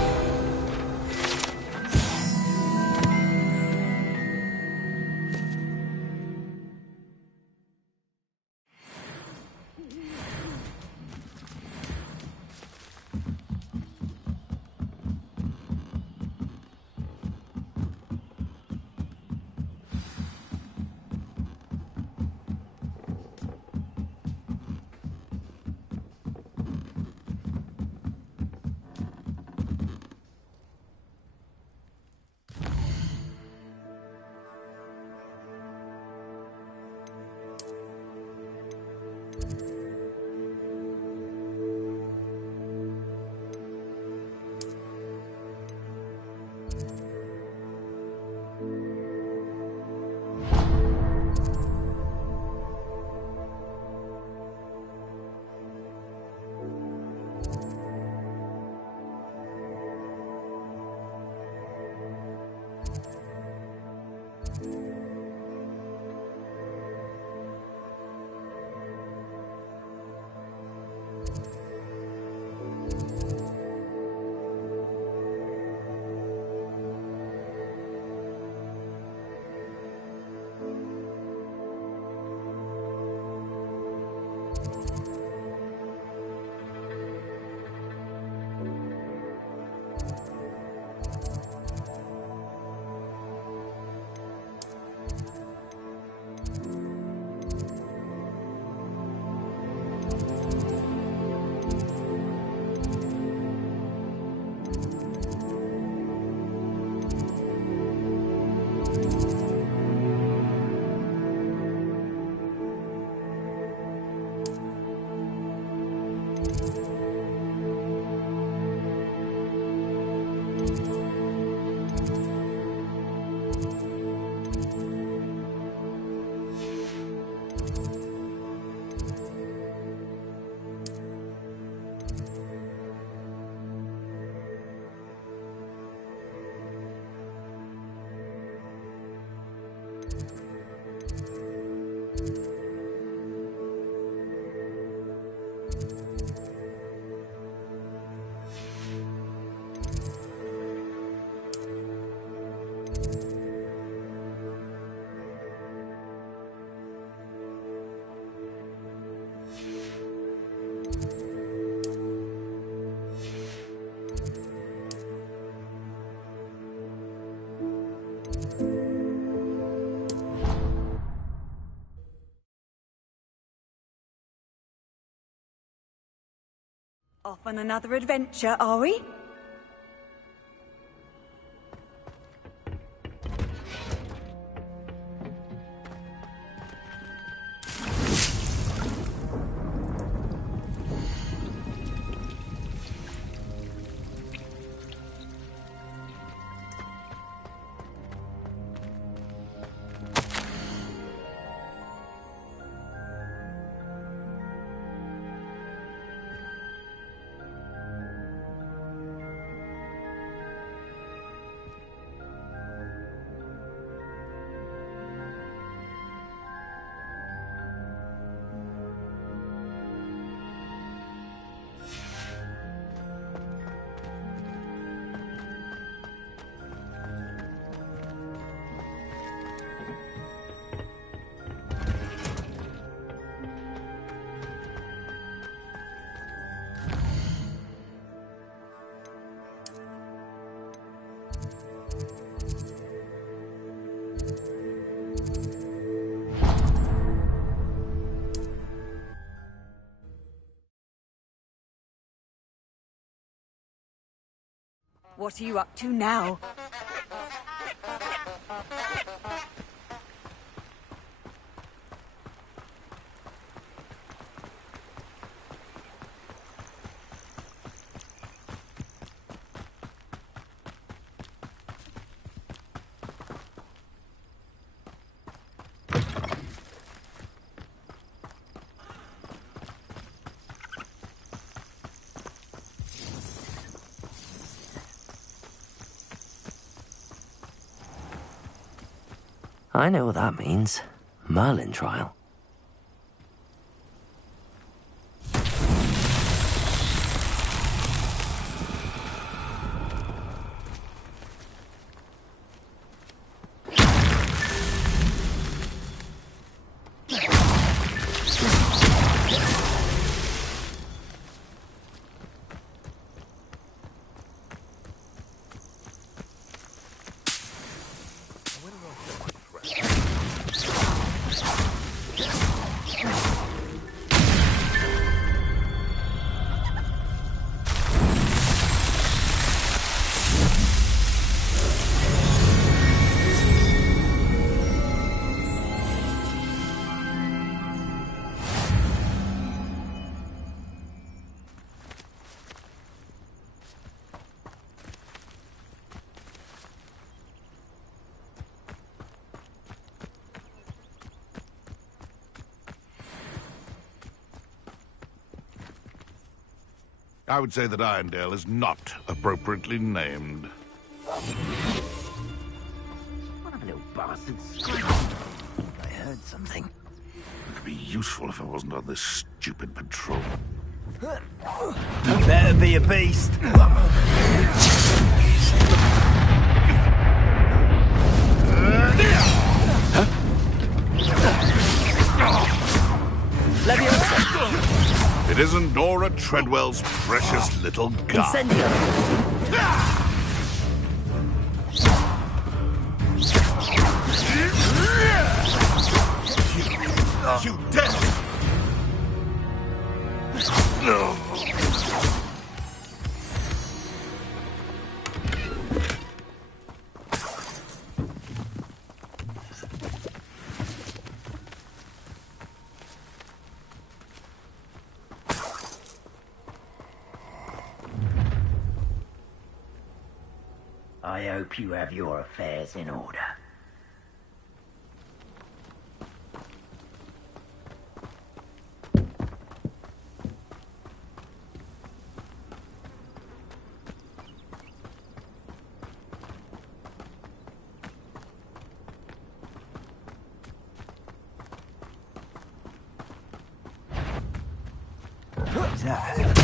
Off on another adventure, are we? What are you up to now? I know what that means. Merlin trial. I would say that Irondale is not appropriately named. What a little bastard scream. I heard something. It could be useful if I wasn't on this stupid patrol. You better be a beast. It isn't Nora Treadwell's precious little gun. You dead! No. I hope you have your affairs in order. What's that?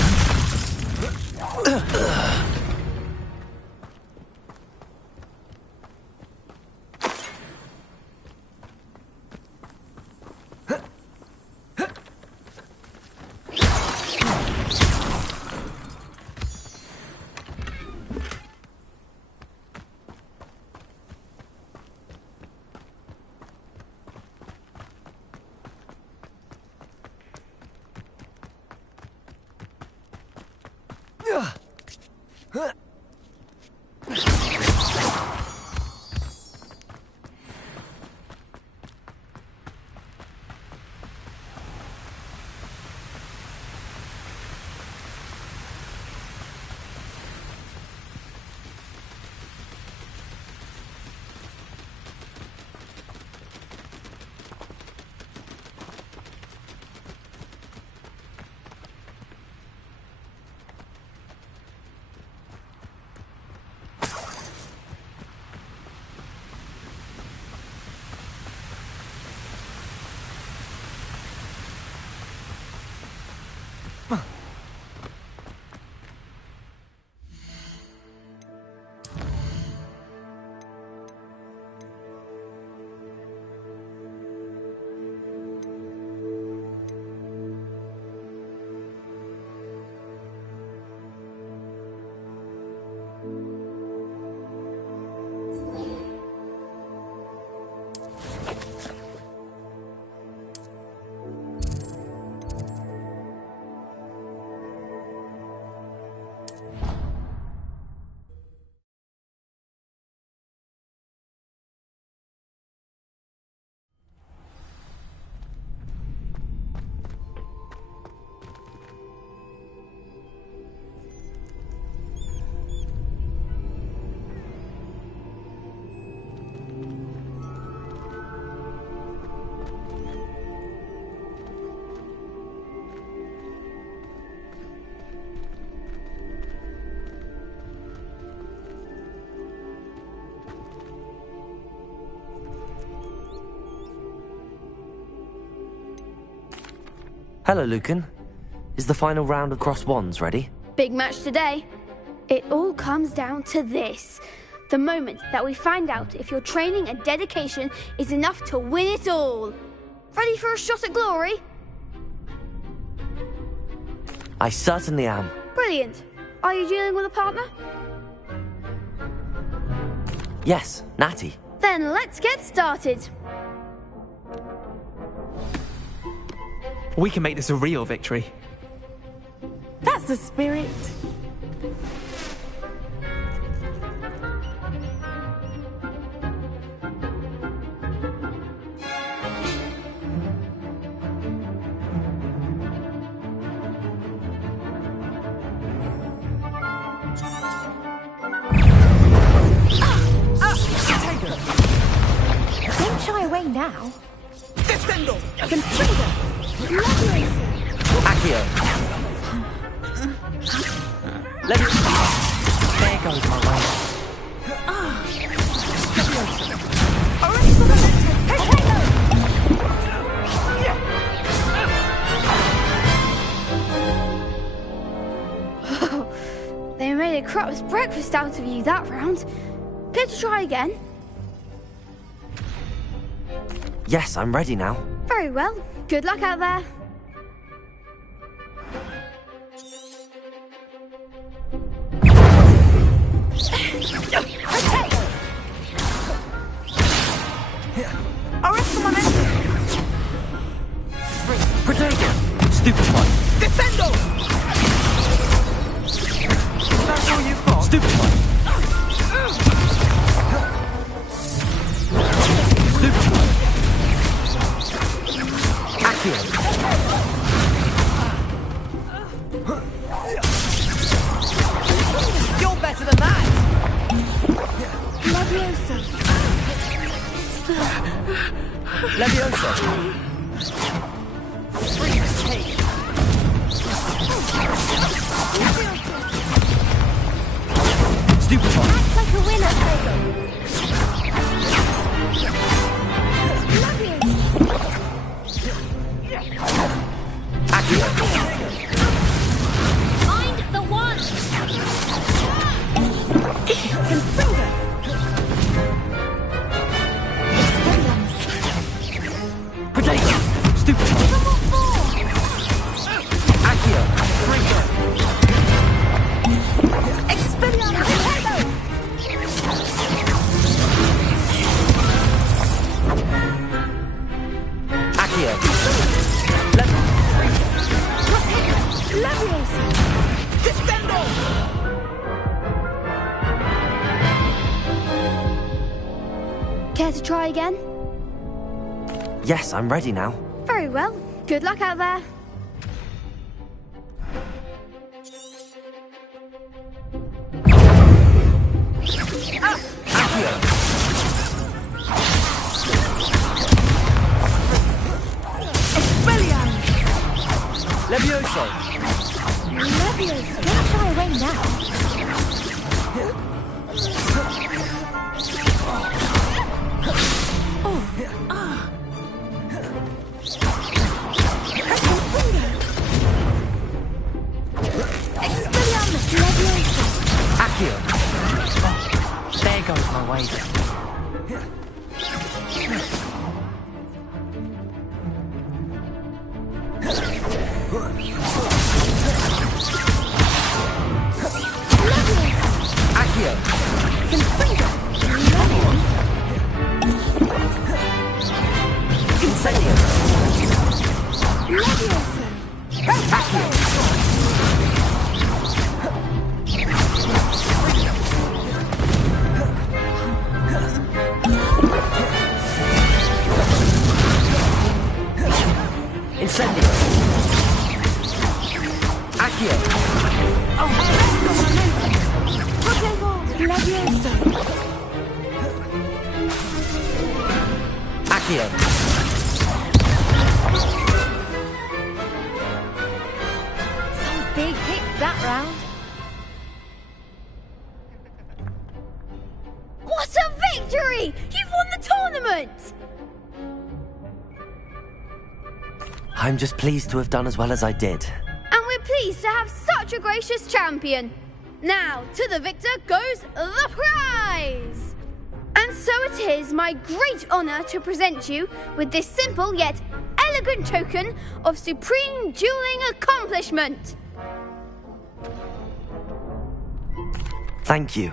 Hello, Lucan. Is the final round of Cross Wands ready? Big match today. It all comes down to this. The moment that we find out if your training and dedication is enough to win it all. Ready for a shot at glory? I certainly am. Brilliant. Are you dealing with a partner? Yes, Natty. Then let's get started. We can make this a real victory. That's the spirit. Don't shy away now. Descendo! Confringo! Accio! Let me... There goes my way. They made a crap's breakfast out of you that round. Care to try again? Yes, I'm ready now. Very well. Good luck out there. Arrest the momentum! Protego! Stupid one! Descendo! That's all you've got? Stupid one! Stupid one! Accio! You're better than that! Leviosa! Stupid one! Act like a winner, Prego. Accio! Find the one! Protego! Stupid one! Accio! Accio! Descendo! Care to try again? Yes, I'm ready now. Very well. Good luck out there. Levioso! Leviosa, don't shy away now. Expelliarmus Leviosa! Accio! There goes my way. Accio! Incendio! Accio! Incendio! Accio! Accio! Some big hits that round. What a victory! You've won the tournament! I I'm just pleased to have done as well as I did. And we're pleased to have such a gracious champion. Now, to the victor goes the prize! And so it is my great honour to present you with this simple yet elegant token of supreme dueling accomplishment. Thank you.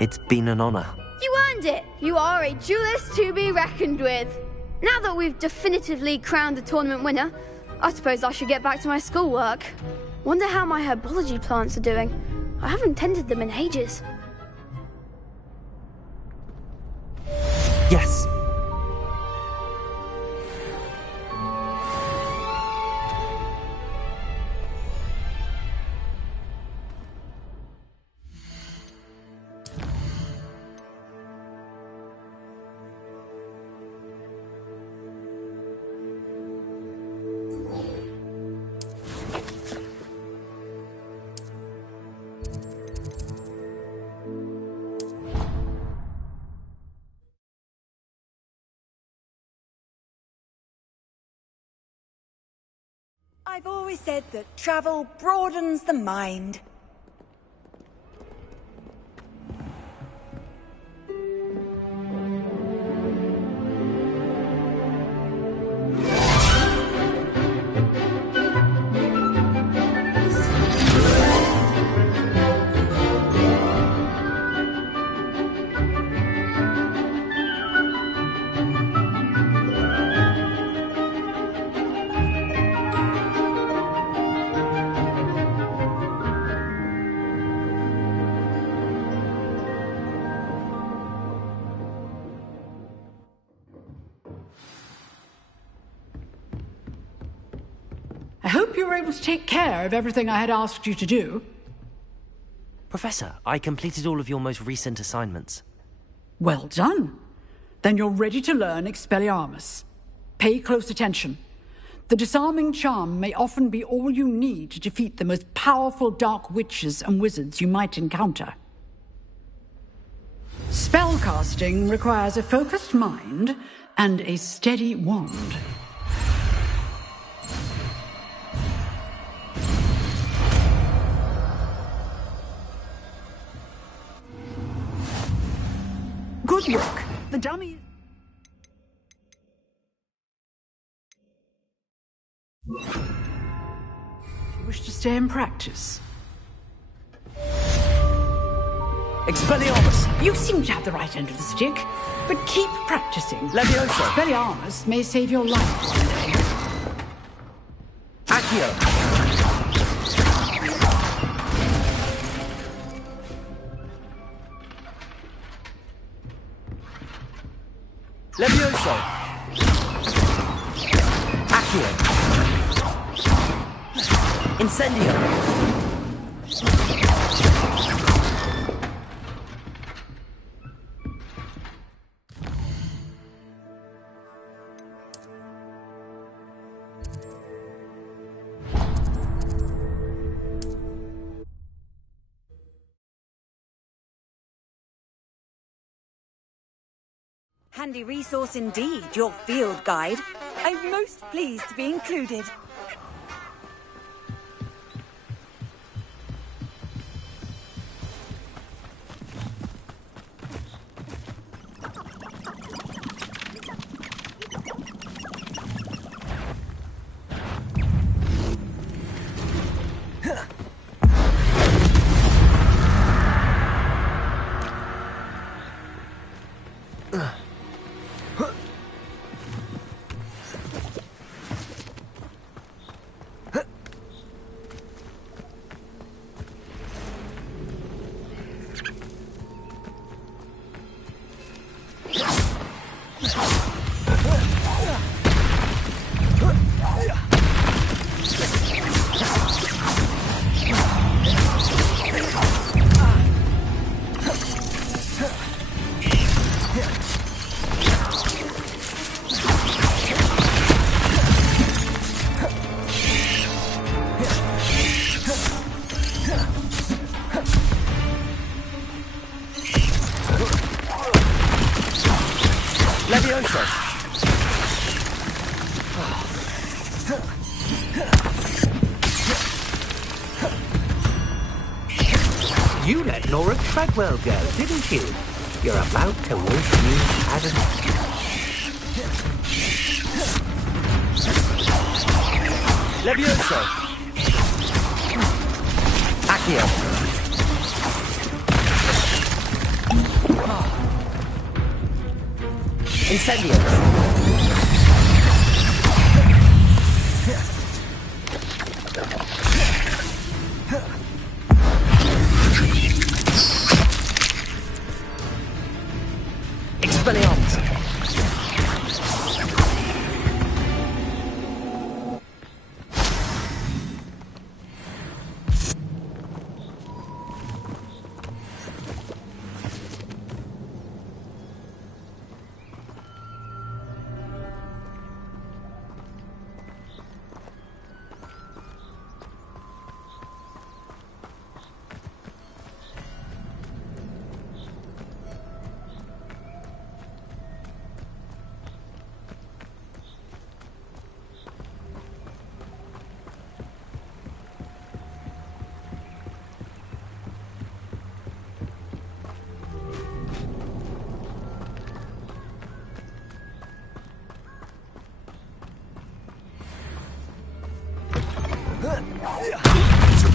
It's been an honour. You earned it. You are a duelist to be reckoned with. Now that we've definitively crowned the tournament winner, I suppose I should get back to my schoolwork. Wonder how my herbology plants are doing. I haven't tended them in ages. Yes. I've always said that travel broadens the mind. I hope you were able to take care of everything I had asked you to do. Professor, I completed all of your most recent assignments. Well done. Then you're ready to learn Expelliarmus. Pay close attention. The disarming charm may often be all you need to defeat the most powerful dark witches and wizards you might encounter. Spellcasting requires a focused mind and a steady wand. Good work. The dummy... You wish to stay and practice? Expelliarmus! You seem to have the right end of the stick, but keep practicing. Levioso! Expelliarmus may save your life one day. Accio! Levioso! Accio! Incendio! Handy resource indeed, your field guide. I'm most pleased to be included. You let Laura Treadwell go, didn't you? You're about to wish you hadn't. Levioso! Accio! Incendio! Expelliarmus!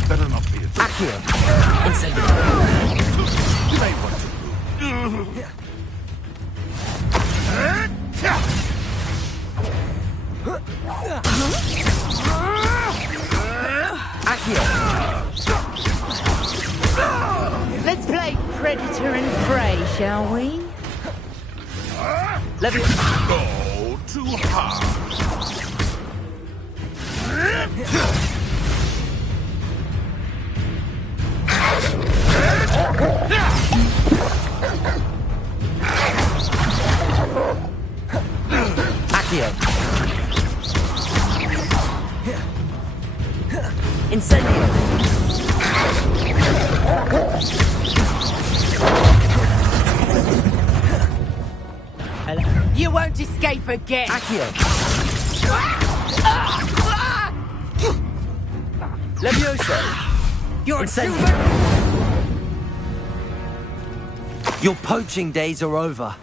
Better not be a Accio! Incendio! You may want to Accio! Let's play Predator and Prey, shall we? Levioso! go too hard. Accio! Incendio! You won't escape again. Accio! Levioso! You're Incendio! Your poaching days are over.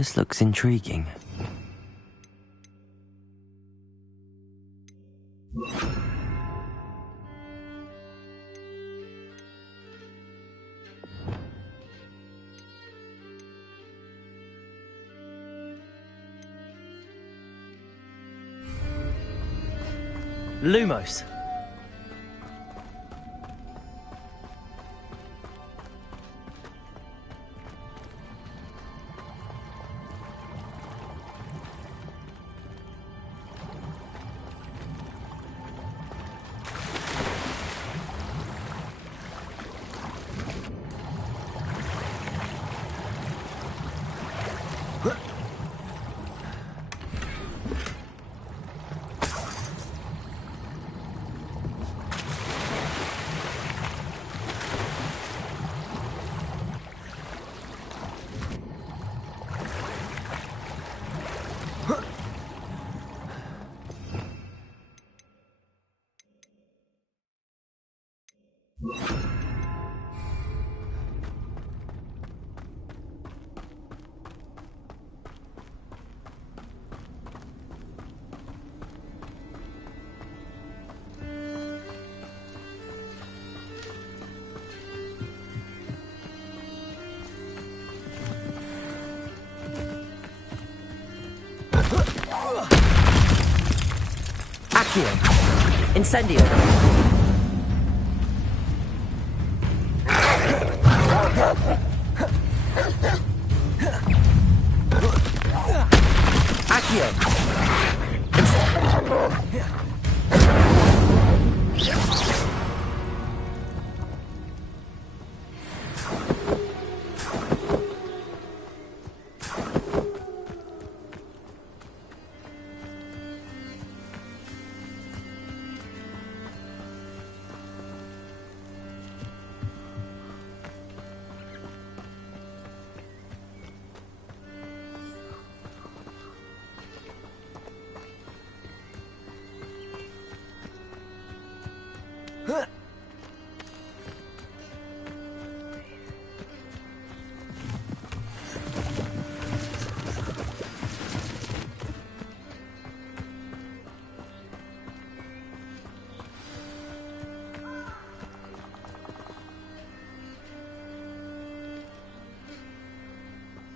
This looks intriguing. Lumos. Accio! Incendio! Accio!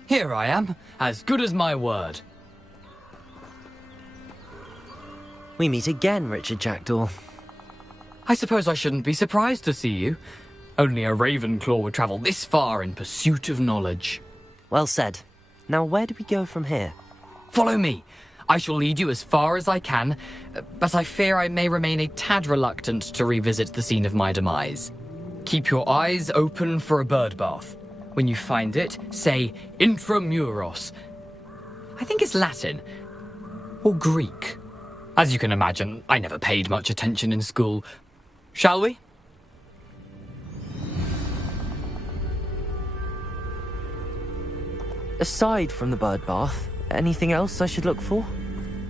Here I am, as good as my word. We meet again, Richard Jackdaw. I suppose I shouldn't be surprised to see you. Only a Ravenclaw would travel this far in pursuit of knowledge. Well said. Now where do we go from here? Follow me. I shall lead you as far as I can, but I fear I may remain a tad reluctant to revisit the scene of my demise. Keep your eyes open for a bird bath. When you find it, say intramuros. I think it's Latin. Or Greek. As you can imagine, I never paid much attention in school. Shall we? Aside from the bird bath, anything else I should look for?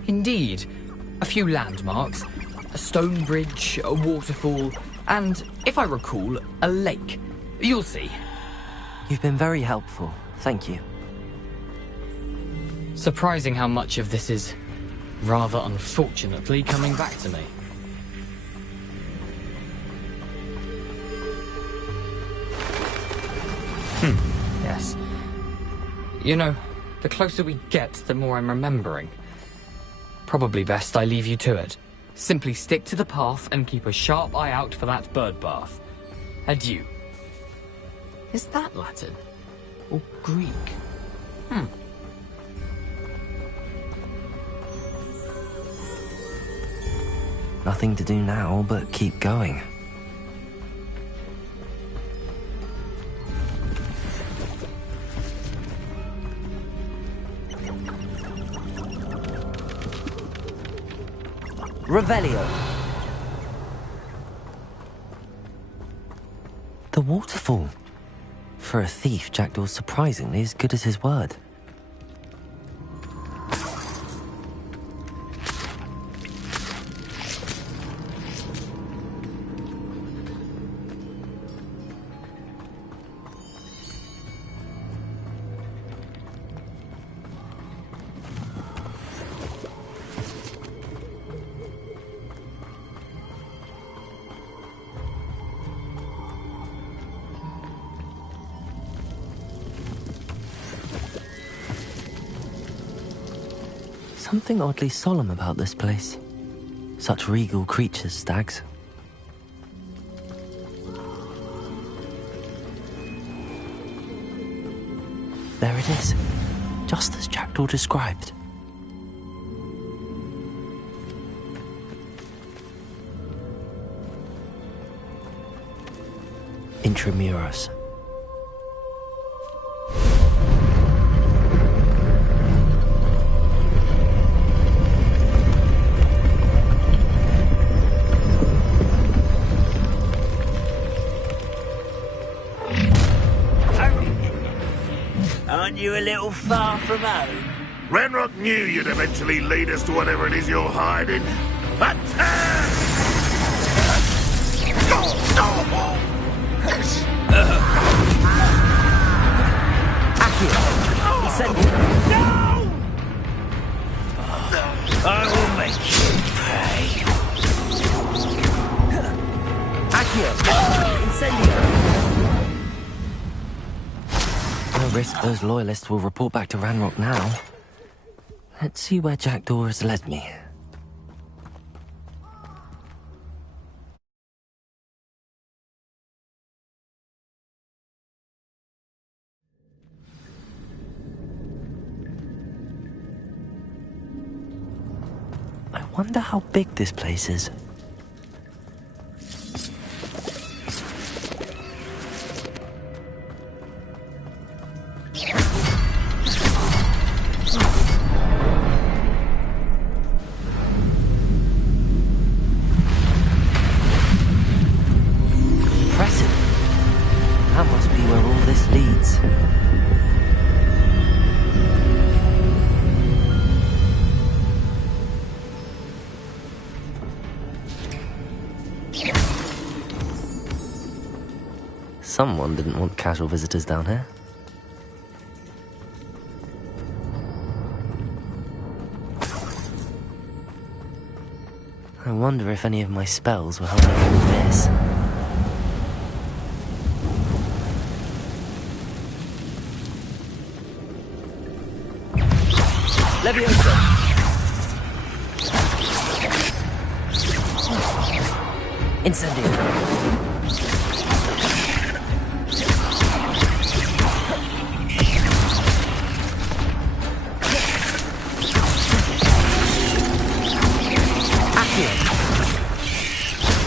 Indeed. A few landmarks. A stone bridge, a waterfall, and, if I recall, a lake. You'll see. You've been very helpful. Thank you. Surprising how much of this is, rather unfortunately, coming back to me. Yes. You know, the closer we get, the more I'm remembering. Probably best I leave you to it. Simply stick to the path and keep a sharp eye out for that bird bath. Adieu. Is that Latin? Or Greek? Nothing to do now but keep going. Revelio. The waterfall. For a thief, Jackdaw's surprisingly as good as his word. Something oddly solemn about this place. Such regal creatures, stags. There it is, just as Jackdaw described. Intramuros. Aren't you a little far from home? Ranrock knew you'd eventually lead us to whatever it is you're hiding. Attack! Accio! Send him! No! I will make you pay. Accio! Incendio! No risk those loyalists will report back to Ranrock now. Let's see where Jackdaw has led me. Wonder how big this place is. Impressive. That must be where all this leads. Someone didn't want casual visitors down here. I wonder if any of my spells will help me through this. Leviosa! Incendio!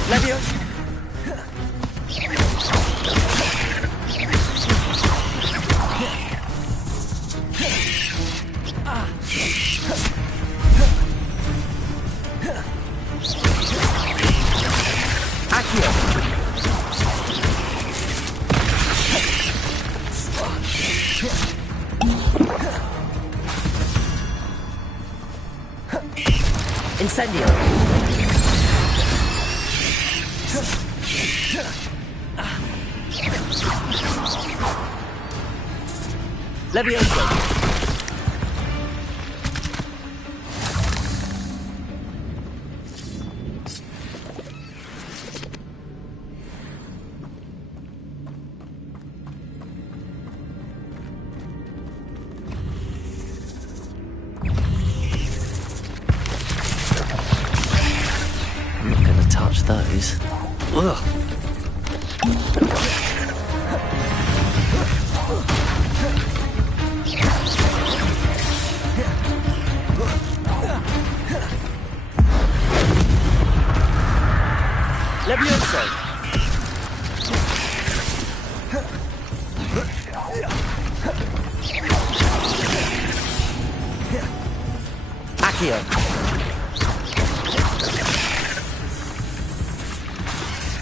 Leviosa! Incendio! Leviosa! I'm not gonna touch those. Ugh. Leviosa! Accio!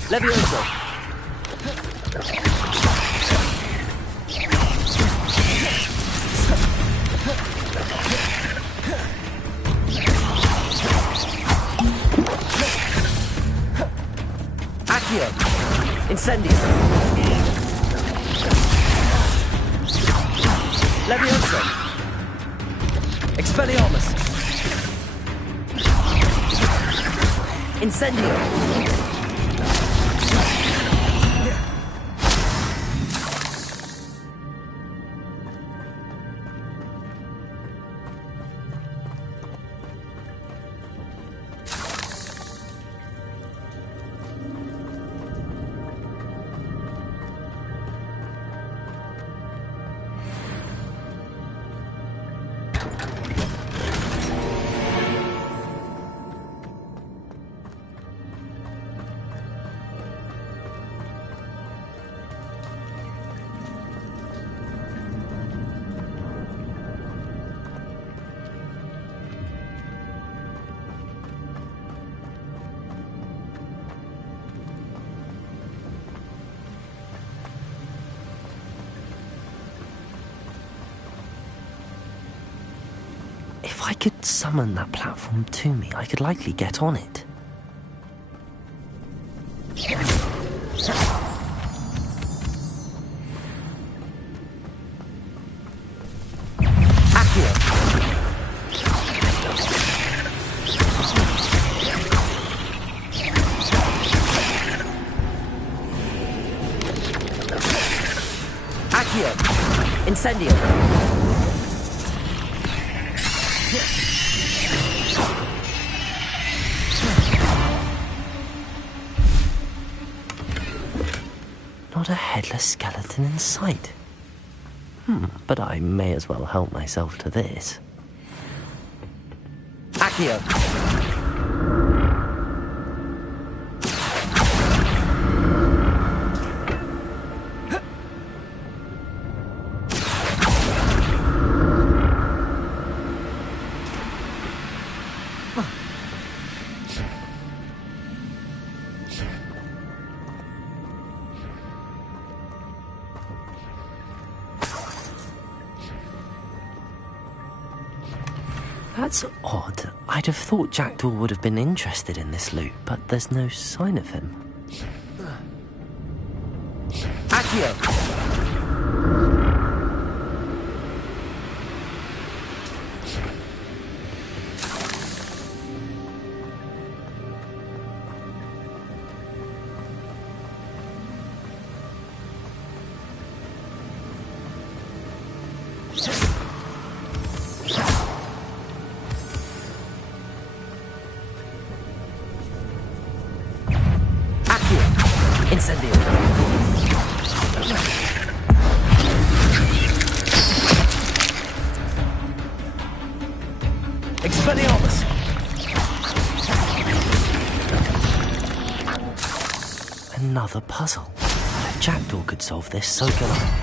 Leviosa! Accio! Incendio! Leviosa! Expelliarmus! Incendio! If I could summon that platform to me, I could likely get on it. Accio! Accio! Incendio! Not a headless skeleton in sight. But I may as well help myself to this. Accio! That's odd. I'd have thought Jackdaw would have been interested in this loot, but there's no sign of him. Accio! Incendio. Expelliarmus. Another puzzle. If Jackdaw could solve this, so can I.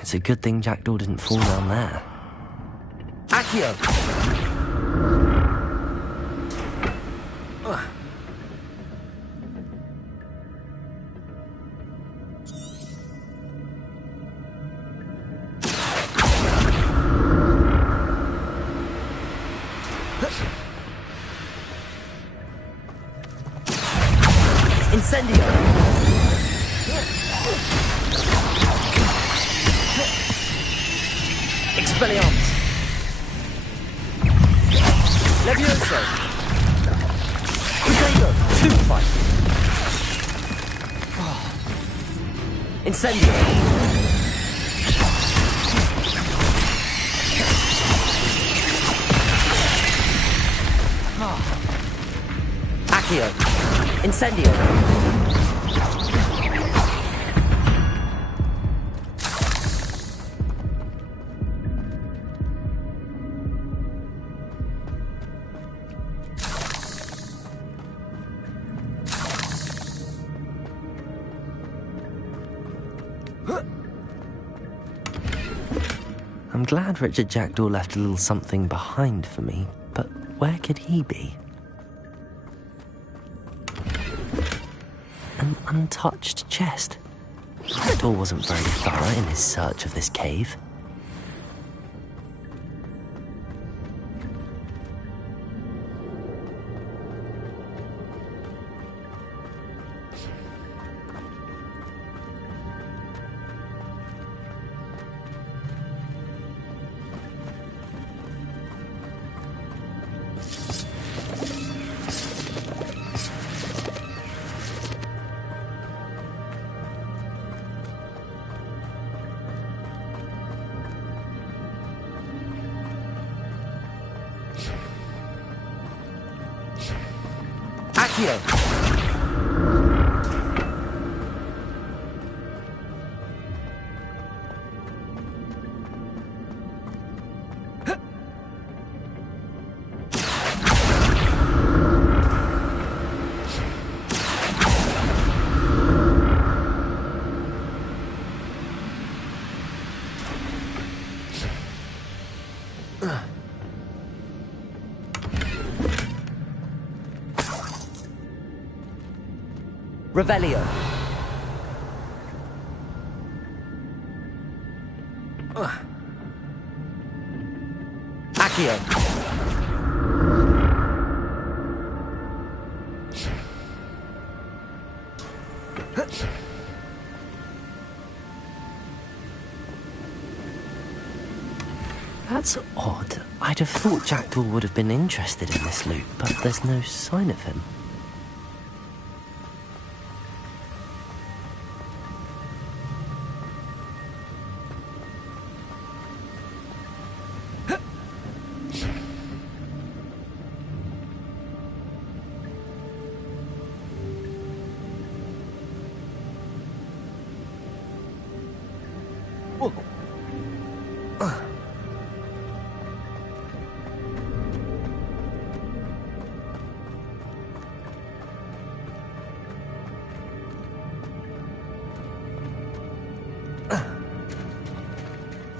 It's a good thing Jackdaw didn't fall down there. Accio! Incendio! Expelliarmus! Levioso! Potato! Stupefy! Incendio! Accio! Incendio! I'm glad Richard Jackdaw left a little something behind for me, but where could he be? An untouched chest. Jackdaw wasn't very thorough in his search of this cave. Accio! Revelio. Accio. That's odd. I'd have thought Jackdaw would have been interested in this loot, but there's no sign of him.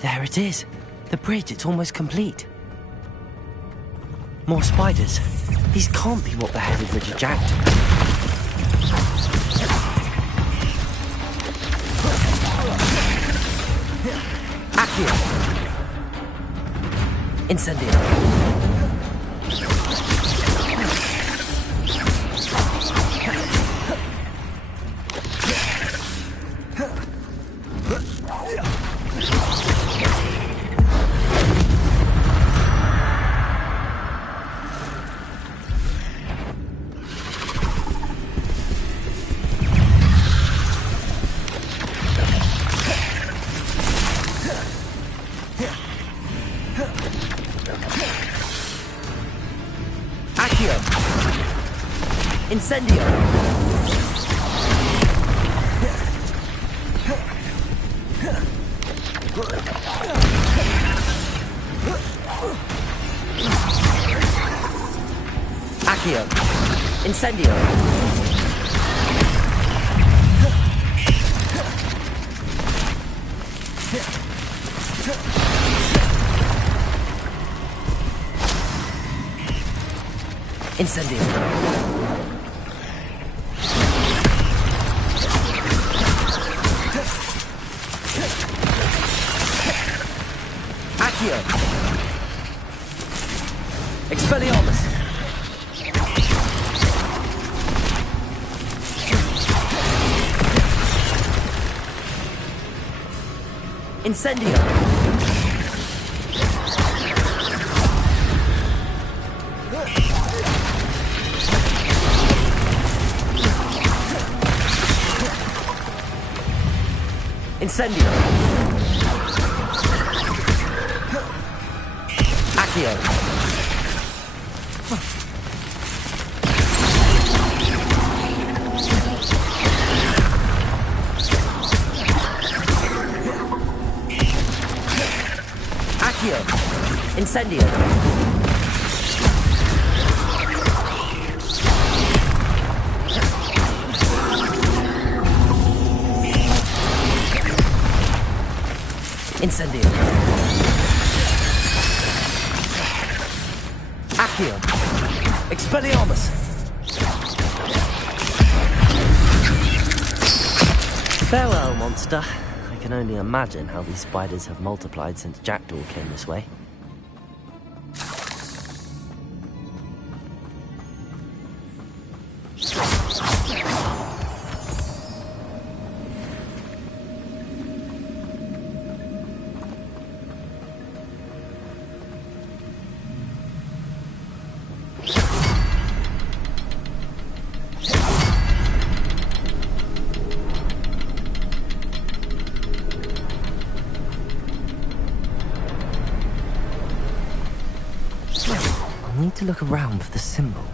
There it is. The bridge, it's almost complete. More spiders. These can't be what beheaded Richard Jackdaw. Accio! Incendio! Incendio! Accio! Incendio! Incendio! Accio! Expelliarmus! Incendio! Incendio! Accio! Accio! Incendio! Incendio! Accio! Expelliarmus! Farewell, monster. I can only imagine how these spiders have multiplied since Jackdaw came this way. I need to look around for the symbol.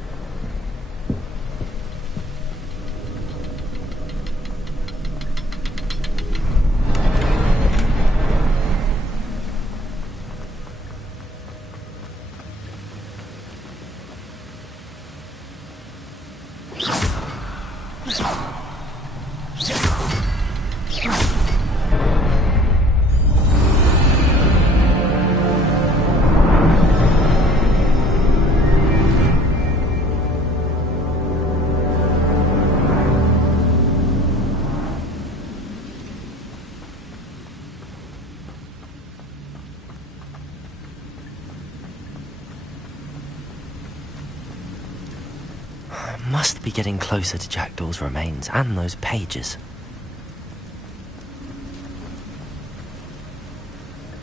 Must be getting closer to Jackdaw's remains and those pages.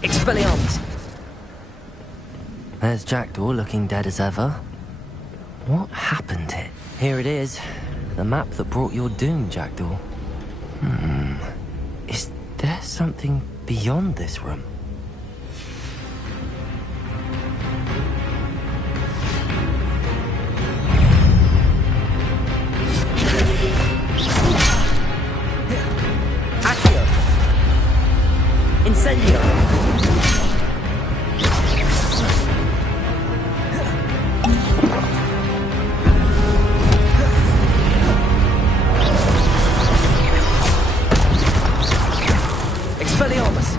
Expelliarmus! There's Jackdaw looking dead as ever. What happened here? Here it is. The map that brought your doom, Jackdaw. Is there something beyond this room? Accio! Incendio! Expelliarmus!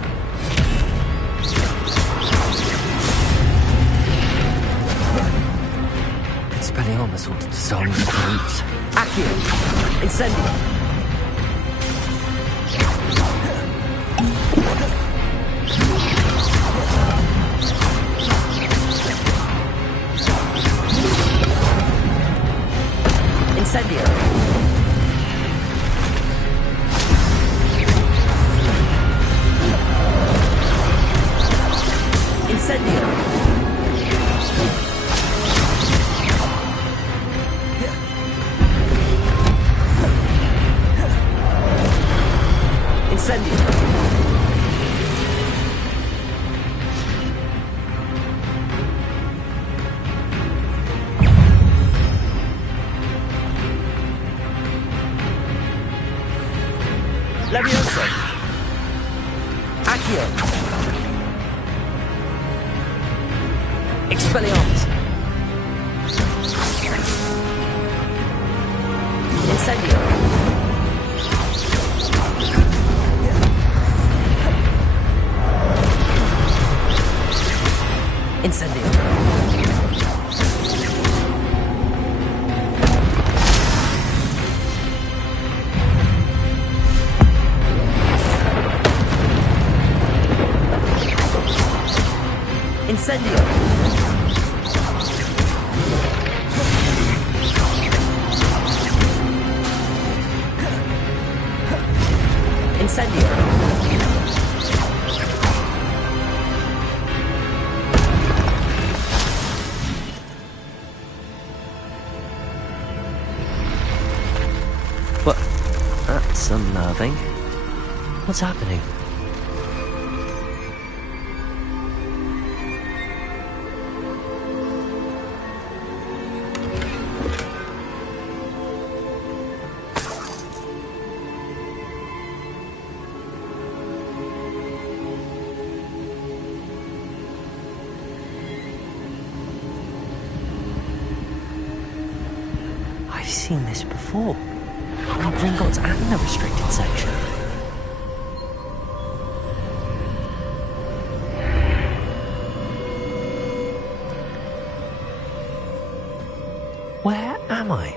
Expelliarmus ought to disarm the troops. Accio! Incendio! Incendio! Incendio! Incendio! Levioso! Accio! Expelliarmus! Incendio! Incendio! Incendio! Incendio! What? That's unnerving. What's happening? I've seen this before. In Gringotts and the restricted section. Where am I?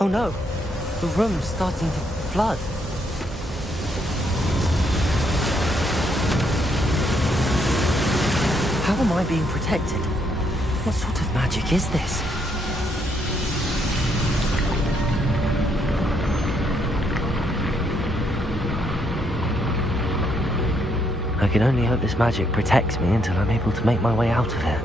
Oh no, the room's starting to flood. How am I being protected? What sort of magic is this? I can only hope this magic protects me until I'm able to make my way out of here.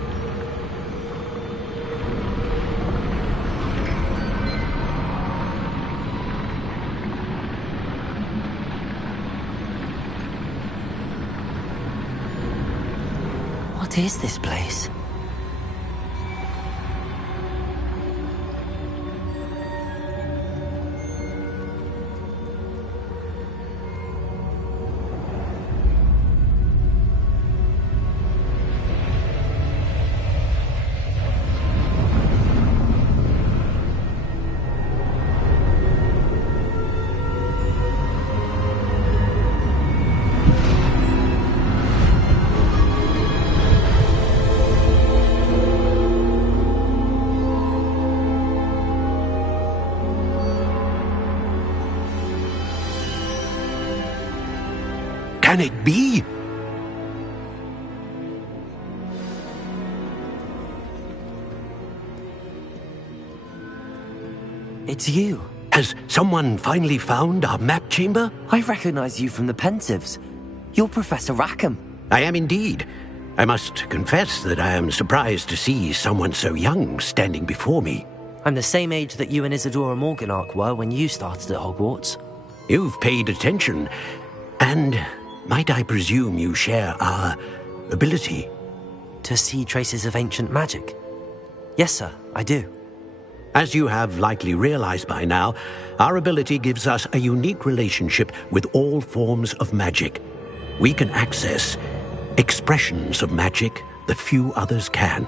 What is this place? Can it be? It's you. Has someone finally found our map chamber? I recognize you from the Pensives. You're Professor Rackham. I am indeed. I must confess that I am surprised to see someone so young standing before me. I'm the same age that you and Isadora Morganach were when you started at Hogwarts. You've paid attention, and might I presume you share our ability? To see traces of ancient magic? Yes, sir, I do. As you have likely realized by now, our ability gives us a unique relationship with all forms of magic. We can access expressions of magic that few others can.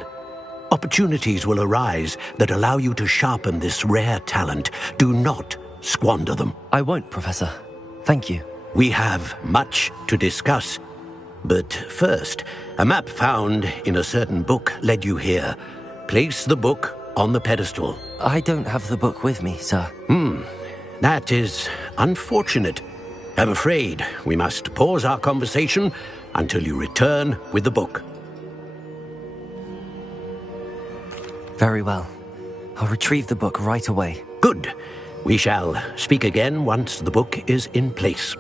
Opportunities will arise that allow you to sharpen this rare talent. Do not squander them. I won't, Professor. Thank you. We have much to discuss. But first, a map found in a certain book led you here. Place the book on the pedestal. I don't have the book with me, sir. That is unfortunate. I'm afraid we must pause our conversation until you return with the book. Very well. I'll retrieve the book right away. Good. We shall speak again once the book is in place.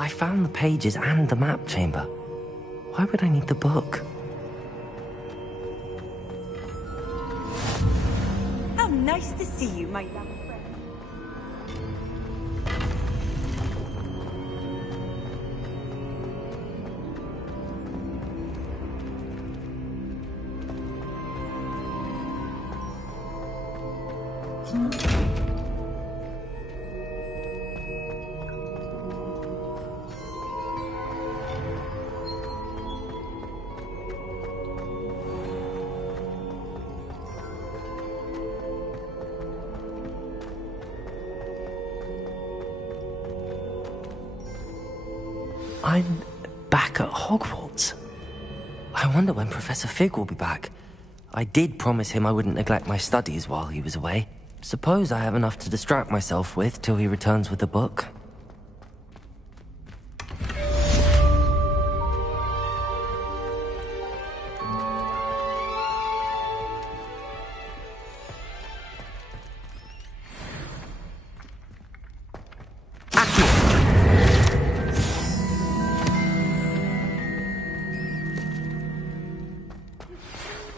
I found the pages and the map chamber. Why would I need the book? How nice to see you, my young friend. I'm back at Hogwarts. I wonder when Professor Fig will be back. I did promise him I wouldn't neglect my studies while he was away. Suppose I have enough to distract myself with till he returns with the book.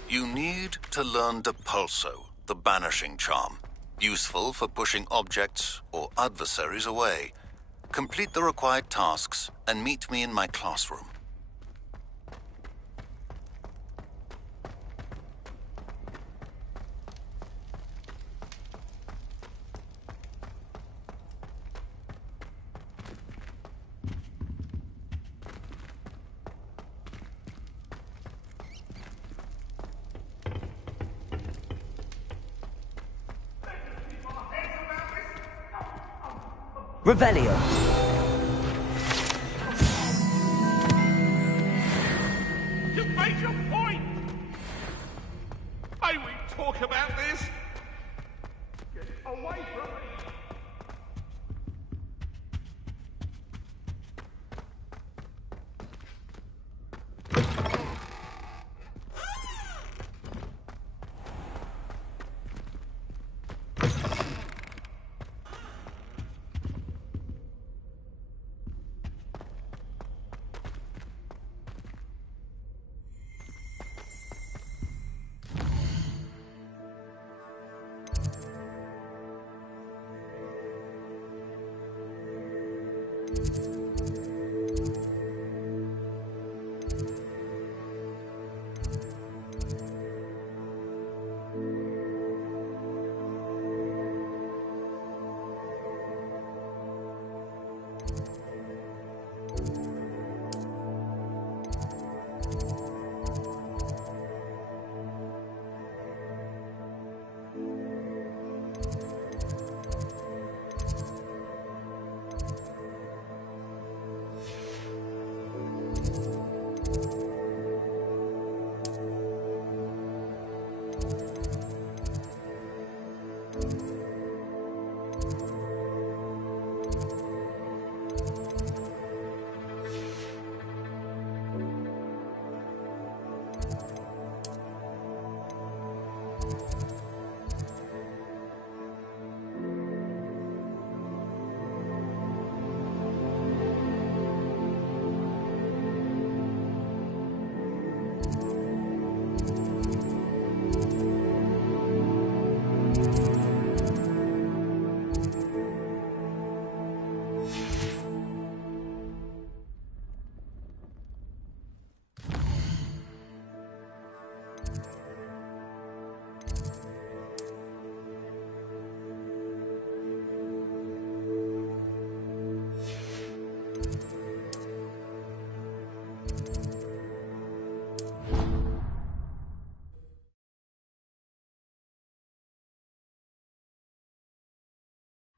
You need to learn Depulso, the banishing charm. Useful for pushing objects or adversaries away. Complete the required tasks and meet me in my classroom. Revelio. You've made your point! May we talk about this? Get away from me!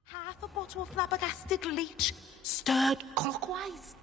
Half a bottle of flabbergasted leech, stirred clockwise.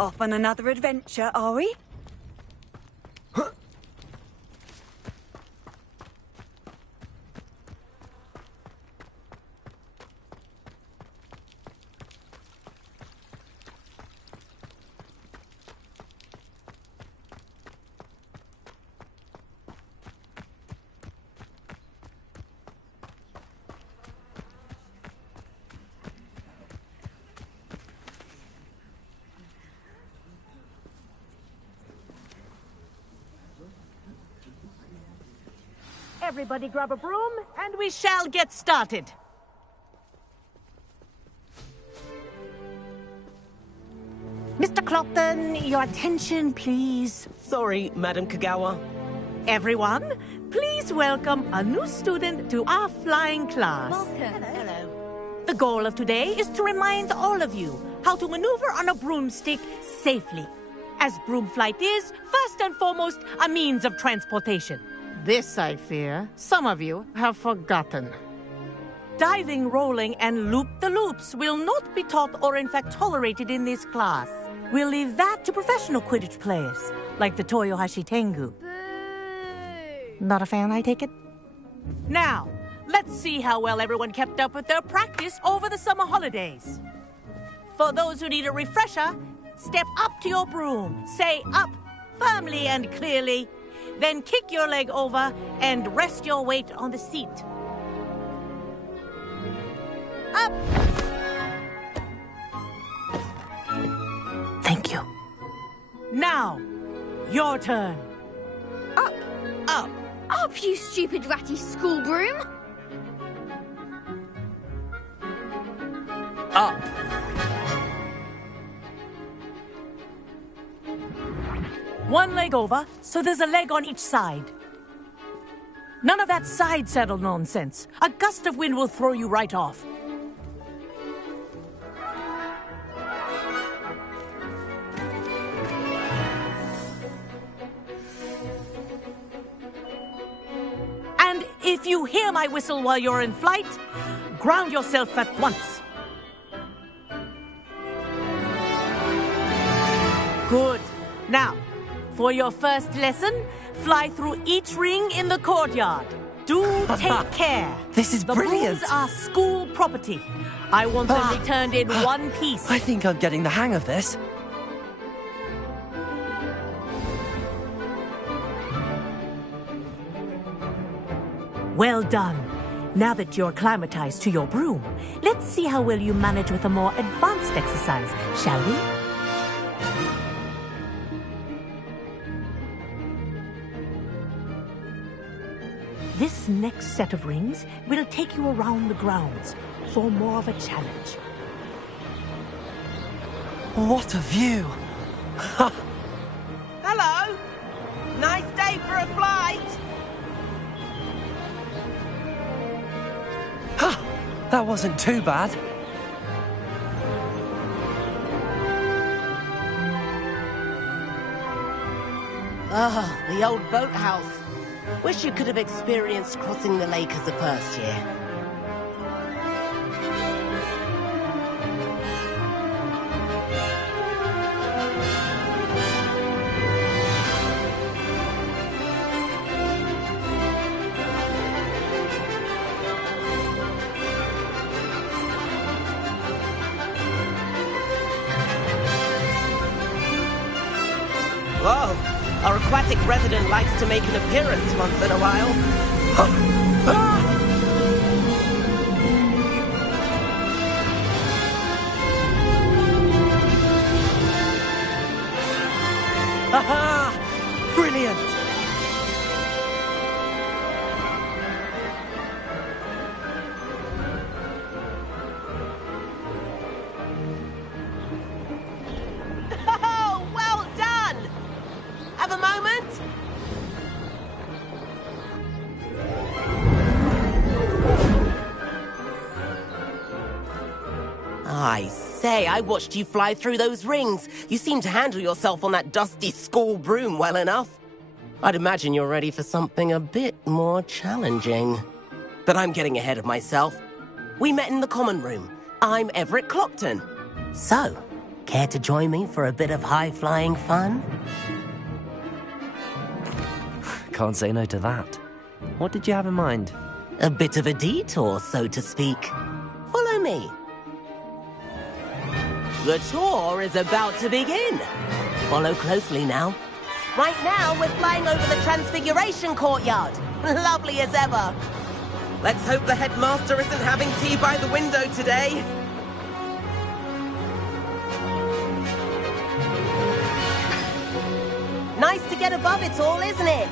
Off on another adventure, are we? Everybody grab a broom, and we shall get started. Mr. Clopton, your attention, please. Sorry, Madam Kagawa. Everyone, please welcome a new student to our flying class. Welcome. Hello. The goal of today is to remind all of you how to maneuver on a broomstick safely, as broom flight is, first and foremost, a means of transportation. This, I fear, some of you have forgotten. Diving, rolling, and loop-the-loops will not be taught or in fact tolerated in this class. We'll leave that to professional Quidditch players, like the Toyohashi Tengu. Not a fan, I take it? Now, let's see how well everyone kept up with their practice over the summer holidays. For those who need a refresher, step up to your broom, say up firmly and clearly, then kick your leg over and rest your weight on the seat. Up! Thank you. Now, your turn. Up! Up! Up, you stupid ratty school broom! Up! One leg over, so there's a leg on each side. None of that side saddle nonsense. A gust of wind will throw you right off. And if you hear my whistle while you're in flight, ground yourself at once. Good. Now, for your first lesson, fly through each ring in the courtyard. Do take care. This is brilliant. The brooms are school property. I want them returned in one piece. I think I'm getting the hang of this. Well done. Now that you're acclimatized to your broom, let's see how well you manage with a more advanced exercise, shall we? This next set of rings will take you around the grounds for more of a challenge. What a view! Hello! Nice day for a flight! That wasn't too bad. Ah, the old boathouse. Wish you could have experienced crossing the lake as a first year. Whoa! Our aquatic resident likes to make an appearance once in a while. Aha! Brilliant! Oh, well done! Have a moment? I say, I watched you fly through those rings. You seem to handle yourself on that dusty school broom well enough. I'd imagine you're ready for something a bit more challenging. But I'm getting ahead of myself. We met in the common room. I'm Everett Clopton. So, care to join me for a bit of high-flying fun? Can't say no to that. What did you have in mind? A bit of a detour, so to speak. Follow me. The tour is about to begin. Follow closely now. Right now, we're flying over the Transfiguration Courtyard. Lovely as ever. Let's hope the headmaster isn't having tea by the window today. Nice to get above it all, isn't it?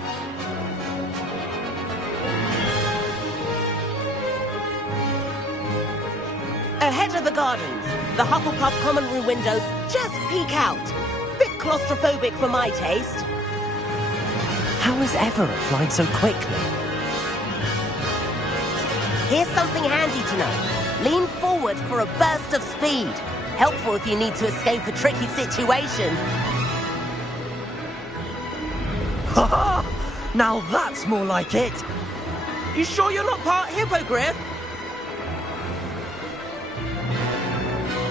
Ahead of the gardens, the Hufflepuff common room windows just peek out. Bit claustrophobic for my taste. How is Everett flying so quickly? Here's something handy to know. Lean forward for a burst of speed. Helpful if you need to escape a tricky situation. Ha! Now that's more like it. You sure you're not part hippogriff?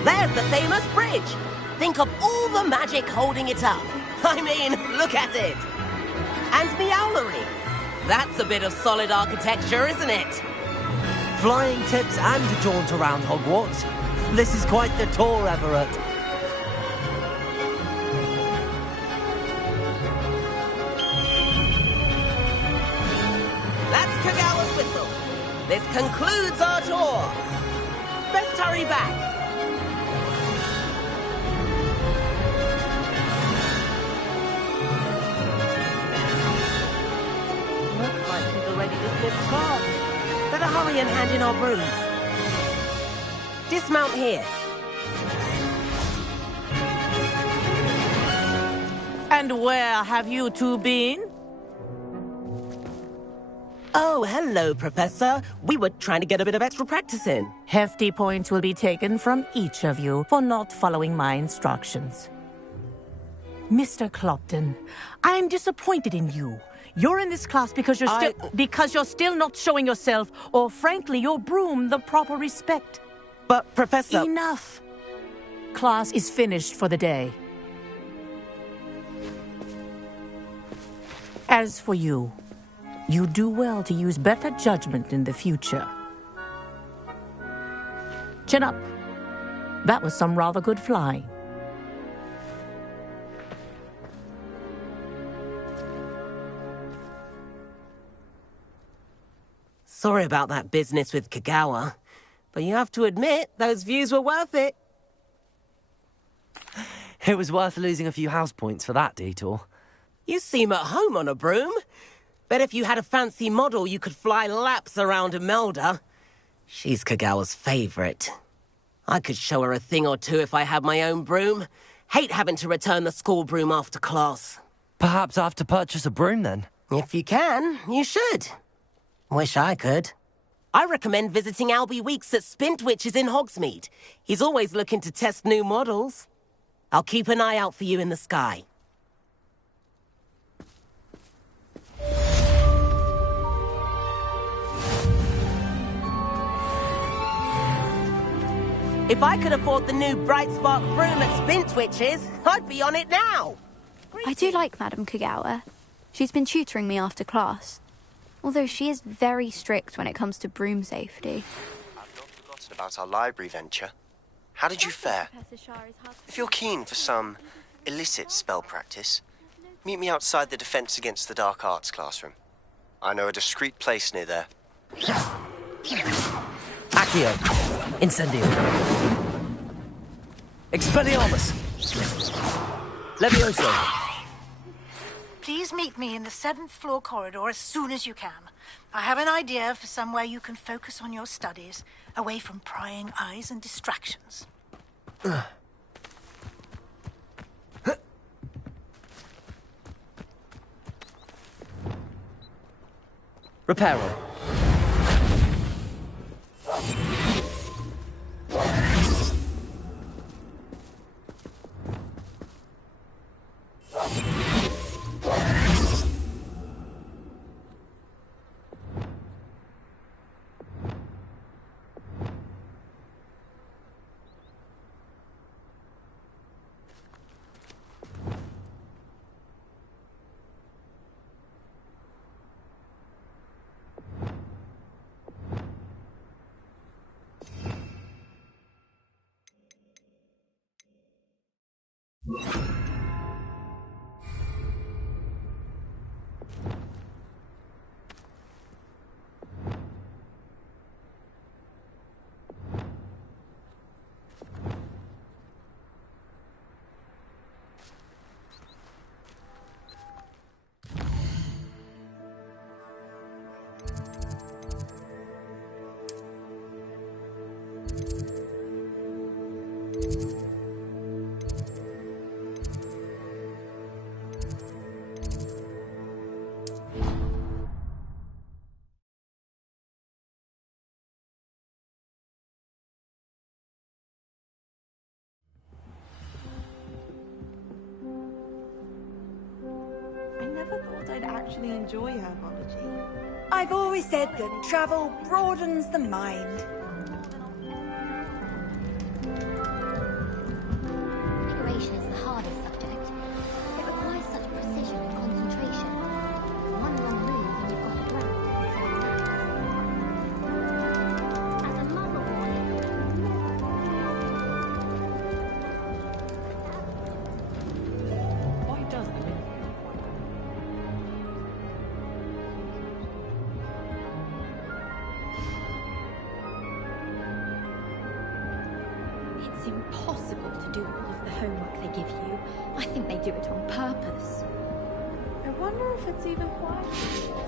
There's the famous bridge. Think of all the magic holding it up. I mean, look at it. And Meowlery. That's a bit of solid architecture, isn't it? Flying tips and a jaunt around Hogwarts. This is quite the tour, Everett. That's Kagawa's whistle. This concludes our tour. Best hurry back. Looks like she's already dismissed class. Better hurry and hand in our brooms. Dismount here. And where have you two been? Oh, hello, Professor. We were trying to get a bit of extra practice in. Hefty points will be taken from each of you for not following my instructions. Mr. Clopton, I am disappointed in you. You're in this class because you're still not showing yourself, or frankly, your broom the proper respect. But, Professor... Enough. Class is finished for the day. As for you, you do well to use better judgment in the future. Chin up. That was some rather good flying. Sorry about that business with Kagawa, but you have to admit, those views were worth it. It was worth losing a few house points for that detour. You seem at home on a broom. Bet if you had a fancy model, you could fly laps around Imelda. She's Kagawa's favorite. I could show her a thing or two if I had my own broom. Hate having to return the school broom after class. Perhaps I have to purchase a broom then? If you can, you should. Wish I could. I recommend visiting Albie Weeks at Spintwitches in Hogsmeade. He's always looking to test new models. I'll keep an eye out for you in the sky. If I could afford the new Bright Spark broom at Spintwitches, I'd be on it now. I do like Madame Kagawa. She's been tutoring me after class. Although she is very strict when it comes to broom safety. I've not forgotten about our library venture. How did you fare? If you're keen for some illicit spell practice, meet me outside the Defense Against the Dark Arts classroom. I know a discreet place near there. Accio. Incendio. Expelliarmus. Levioso. Please meet me in the 7th floor corridor as soon as you can. I have an idea for somewhere you can focus on your studies, away from prying eyes and distractions. Reparo. actually enjoy herbology. I've always said that travel broadens the mind. Curation is the hardest subject. It requires such precision and concentration. One wrong move and you've got a ground. As a mother Why does it? It's impossible to do all of the homework they give you. I think they do it on purpose. I wonder if it's even possible.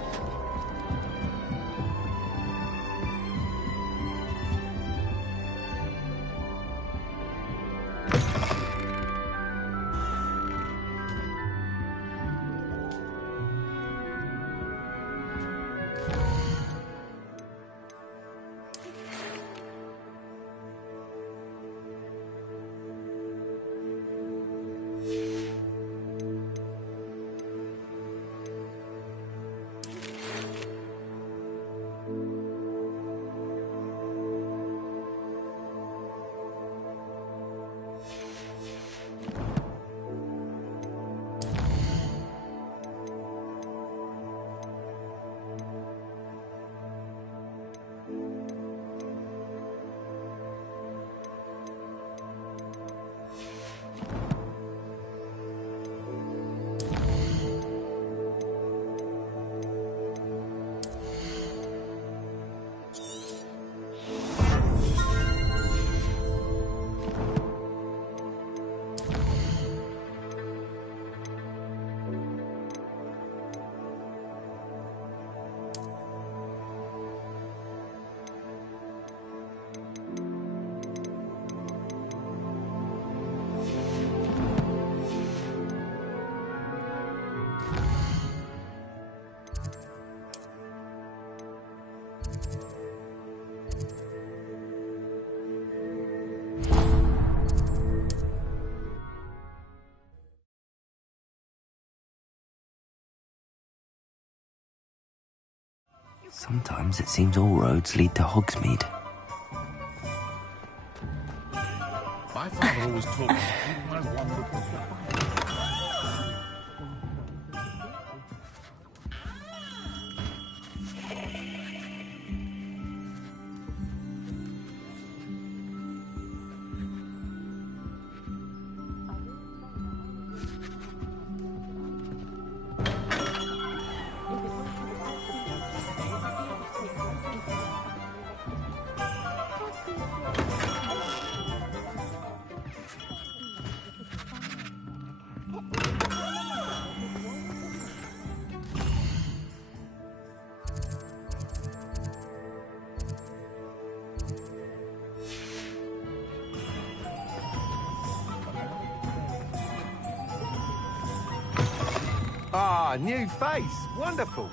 Sometimes it seems all roads lead to Hogsmeade. My father always taught me to keep my wonderful. Ah, new face. Wonderful.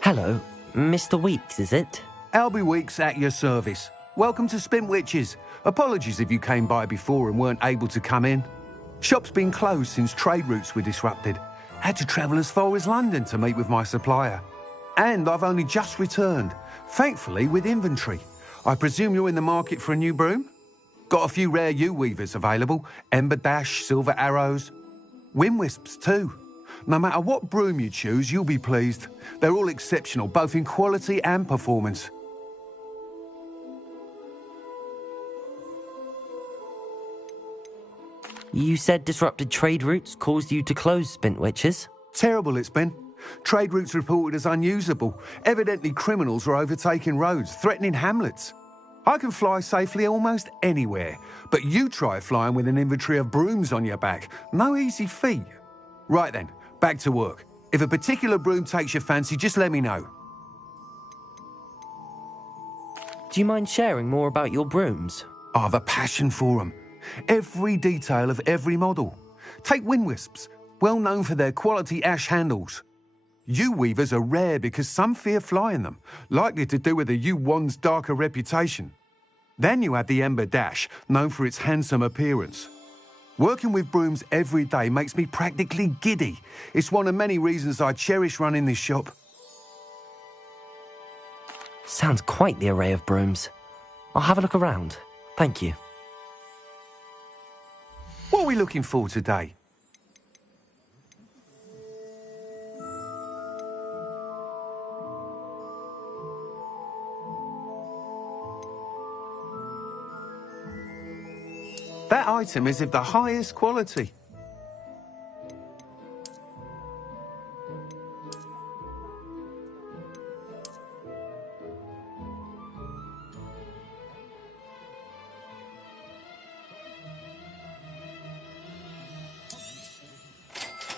Hello, Mr. Weeks, is it? Albie Weeks at your service. Welcome to Spintwitches. Apologies if you came by before and weren't able to come in. Shop's been closed since trade routes were disrupted. Had to travel as far as London to meet with my supplier. And I've only just returned, thankfully with inventory. I presume you're in the market for a new broom? Got a few rare yew-weavers available. Ember Dash, Silver Arrows. Wind Wisps too. No matter what broom you choose, you'll be pleased. They're all exceptional, both in quality and performance. You said disrupted trade routes caused you to close Spintwitches? Terrible it's been. Trade routes reported as unusable. Evidently criminals were overtaking roads, threatening hamlets. I can fly safely almost anywhere, but you try flying with an inventory of brooms on your back. No easy feat. Right then, back to work. If a particular broom takes your fancy, just let me know. Do you mind sharing more about your brooms? I have a passion for them. Every detail of every model. Take Wind Wisps. well known for their quality ash handles. Yew weavers are rare because some fear flying them, likely to do with the yew wand's darker reputation. Then you have the ember dash, known for its handsome appearance. Working with brooms every day makes me practically giddy. It's one of many reasons I cherish running this shop. Sounds quite the array of brooms. I'll have a look around. Thank you. What are we looking for today? That item is of the highest quality.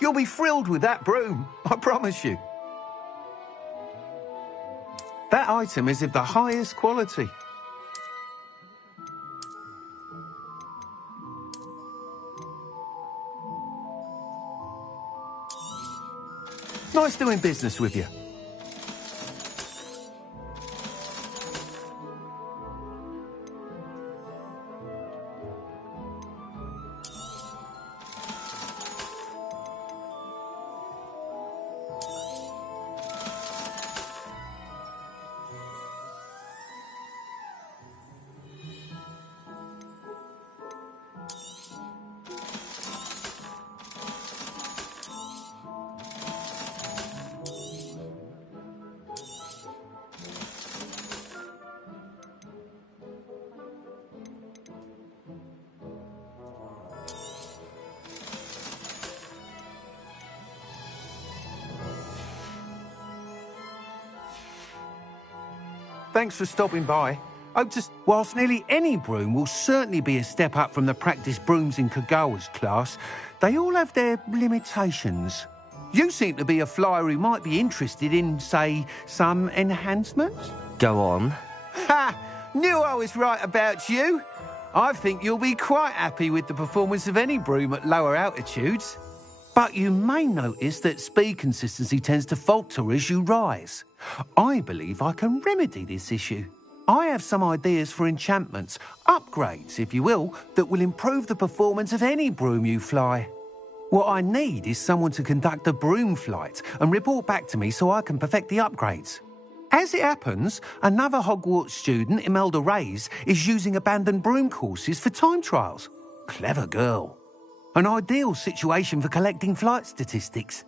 You'll be thrilled with that broom, I promise you. That item is of the highest quality. Nice doing business with you. Thanks for stopping by. Whilst nearly any broom will certainly be a step up from the practice brooms in Kagawa's class, they all have their limitations. You seem to be a flyer who might be interested in, say, some enhancements? Go on. Ha! Knew I was right about you. I think you'll be quite happy with the performance of any broom at lower altitudes. But you may notice that speed consistency tends to falter as you rise. I believe I can remedy this issue. I have some ideas for enchantments, upgrades, if you will, that will improve the performance of any broom you fly. What I need is someone to conduct a broom flight and report back to me so I can perfect the upgrades. As it happens, another Hogwarts student, Imelda Reyes, is using abandoned broom courses for time trials. Clever girl. An ideal situation for collecting flight statistics.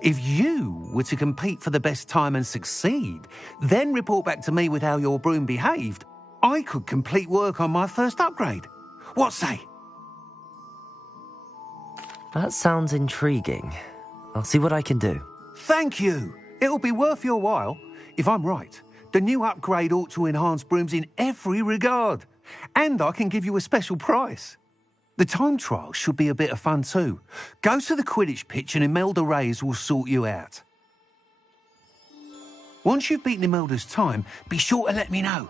If you were to compete for the best time and succeed, then report back to me with how your broom behaved, I could complete work on my first upgrade. What say? That sounds intriguing. I'll see what I can do. Thank you. It'll be worth your while. If I'm right, the new upgrade ought to enhance brooms in every regard. And I can give you a special price. The time trial should be a bit of fun too. Go to the Quidditch pitch and Imelda Reyes will sort you out. Once you've beaten Imelda's time, be sure to let me know.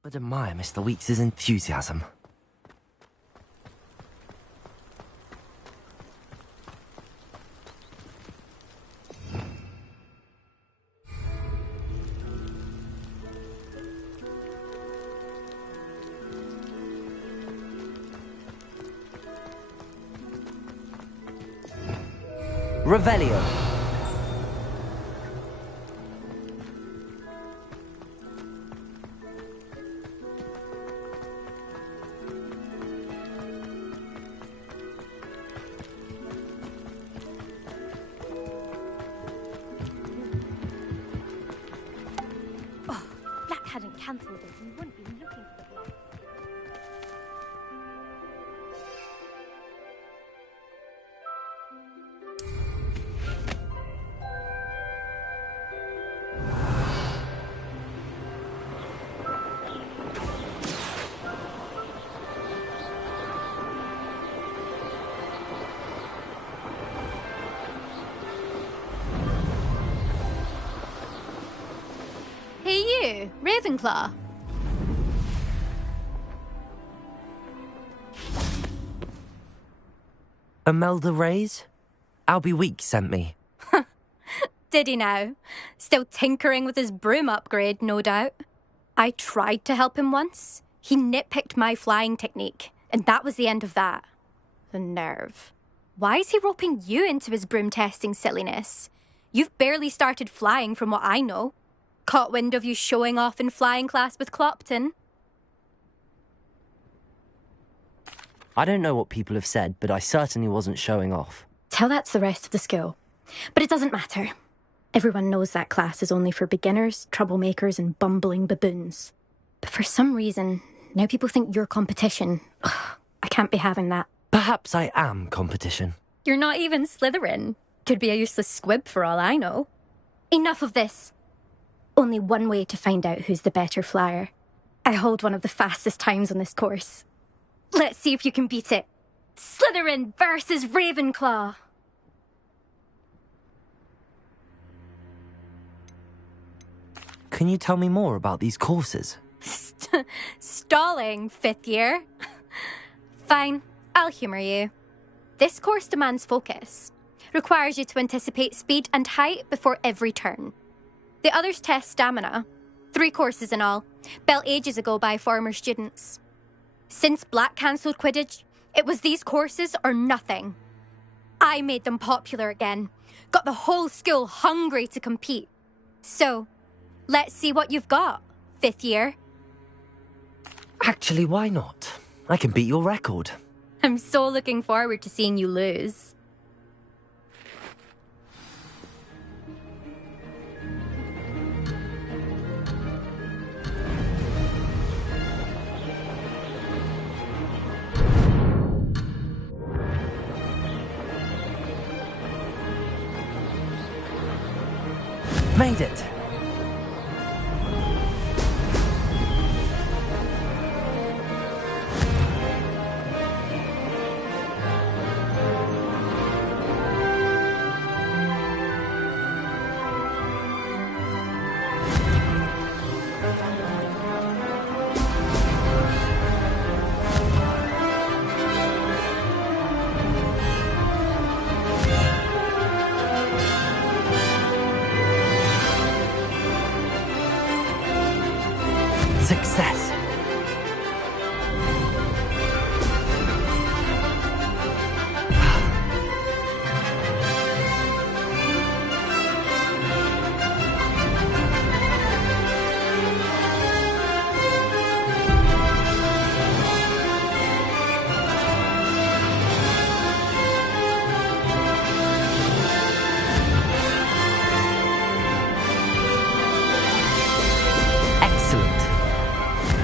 But admire Mr. Weeks' enthusiasm. Revelio. Hadn't cancelled it, we wouldn't be looking for the block. you, Ravenclaw. Imelda Reyes? Albie Week sent me. Did he now? Still tinkering with his broom upgrade, no doubt. I tried to help him once. He nitpicked my flying technique, and that was the end of that. The nerve. Why is he roping you into his broom testing silliness? You've barely started flying from what I know. Caught wind of you showing off in flying class with Clopton. I don't know what people have said, but I certainly wasn't showing off. Tell that to the rest of the school. But it doesn't matter. Everyone knows that class is only for beginners, troublemakers, and bumbling baboons. But for some reason, now people think you're competition. Ugh, I can't be having that. Perhaps I am competition. You're not even Slytherin. Could be a useless squib for all I know. Enough of this. Only one way to find out who's the better flyer. I hold one of the fastest times on this course. Let's see if you can beat it. Slytherin versus Ravenclaw. Can you tell me more about these courses? Stalling, 5th year. Fine, I'll humour you. This course demands focus. Requires you to anticipate speed and height before every turn. The others test stamina. 3 courses in all, built ages ago by former students. Since Black cancelled Quidditch, it was these courses or nothing. I made them popular again. Got the whole school hungry to compete. So, let's see what you've got, 5th year. Actually, why not? I can beat your record. I'm so looking forward to seeing you lose. Made it! Success!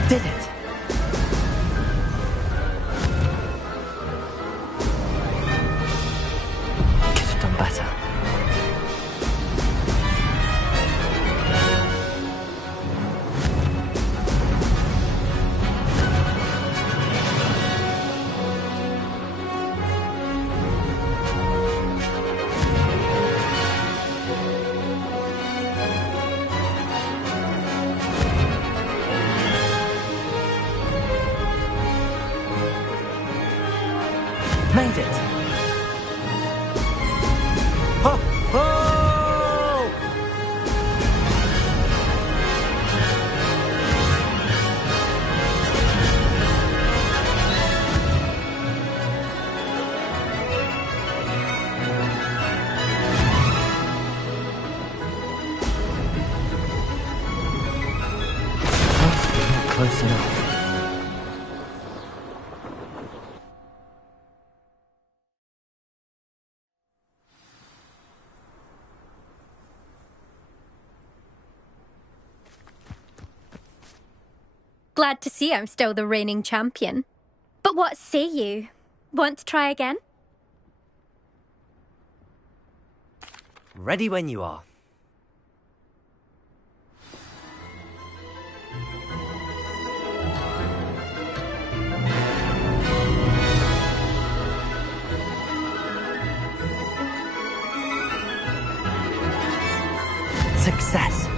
Did it! Could have done better. Made it! Ho! Ho! Not close enough. Glad to see I'm still the reigning champion. But what say you? Want to try again? Ready when you are. Success!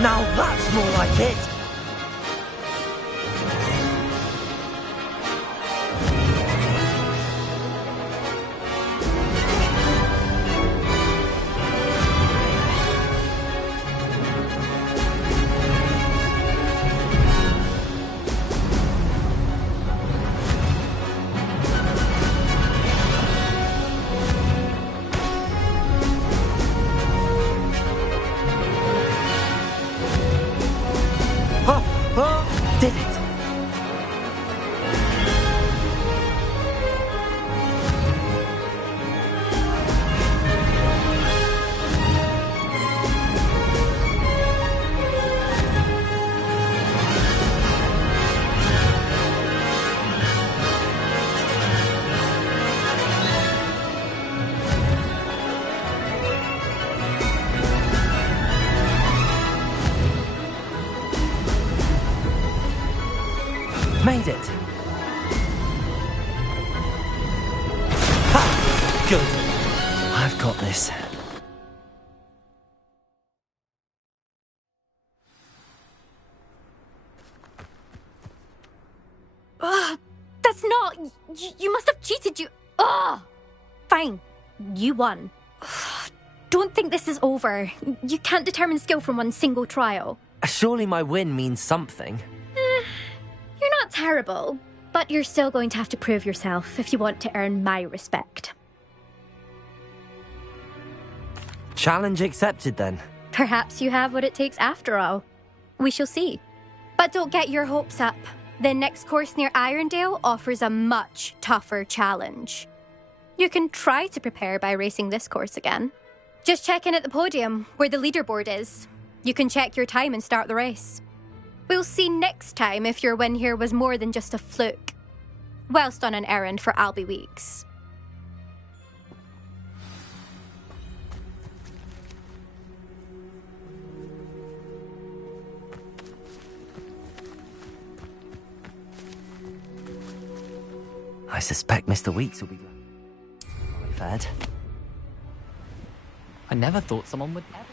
Now that's more like it! Did it! Made it! Ha! Good. I've got this. That's not... You must have cheated, you... Ugh! Fine. You won. Don't think this is over. You can't determine skill from one single trial. Surely my win means something. You're not terrible, but you're still going to have to prove yourself if you want to earn my respect. Challenge accepted, then. Perhaps you have what it takes after all. We shall see. But don't get your hopes up. The next course near Irondale offers a much tougher challenge. You can try to prepare by racing this course again. Just check in at the podium, where the leaderboard is. You can check your time and start the race. We'll see next time if your win here was more than just a fluke. Whilst on an errand for Albie Weeks. I suspect Mr. Weeks will be fed. I never thought someone would ever...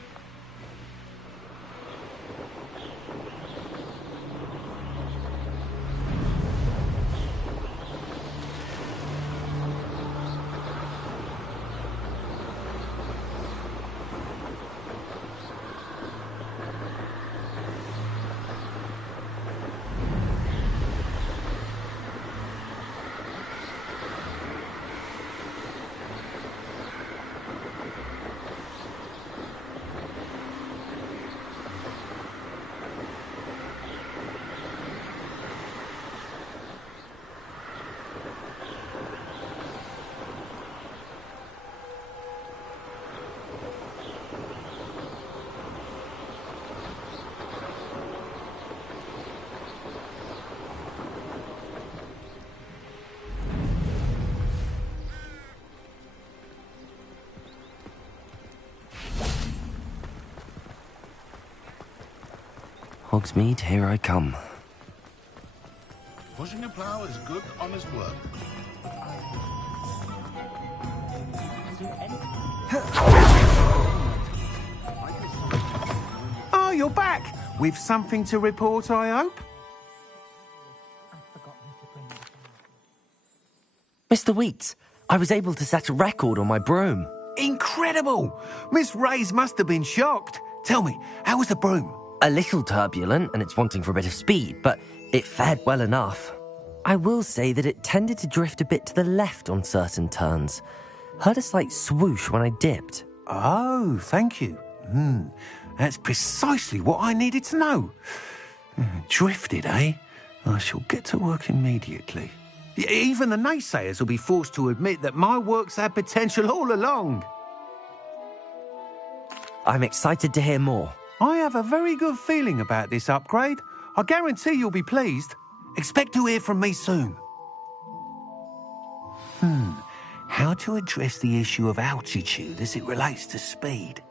Hogsmeade, here I come. Pushing a plough is good, honest work. Oh, you're back! With something to report, I hope? Mr. Weeks, I was able to set a record on my broom. Incredible! Miss Reyes must have been shocked. Tell me, how was the broom? A little turbulent, and it's wanting for a bit of speed, but it fared well enough. I will say that it tended to drift a bit to the left on certain turns. Heard a slight swoosh when I dipped. Oh, thank you. That's precisely what I needed to know. Drifted, eh? I shall get to work immediately. Even the naysayers will be forced to admit that my work's had potential all along. I'm excited to hear more. I have a very good feeling about this upgrade. I guarantee you'll be pleased. Expect to hear from me soon. How to address the issue of altitude as it relates to speed?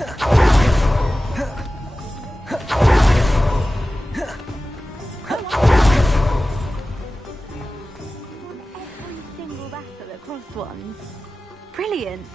Single battle across ones. Brilliant.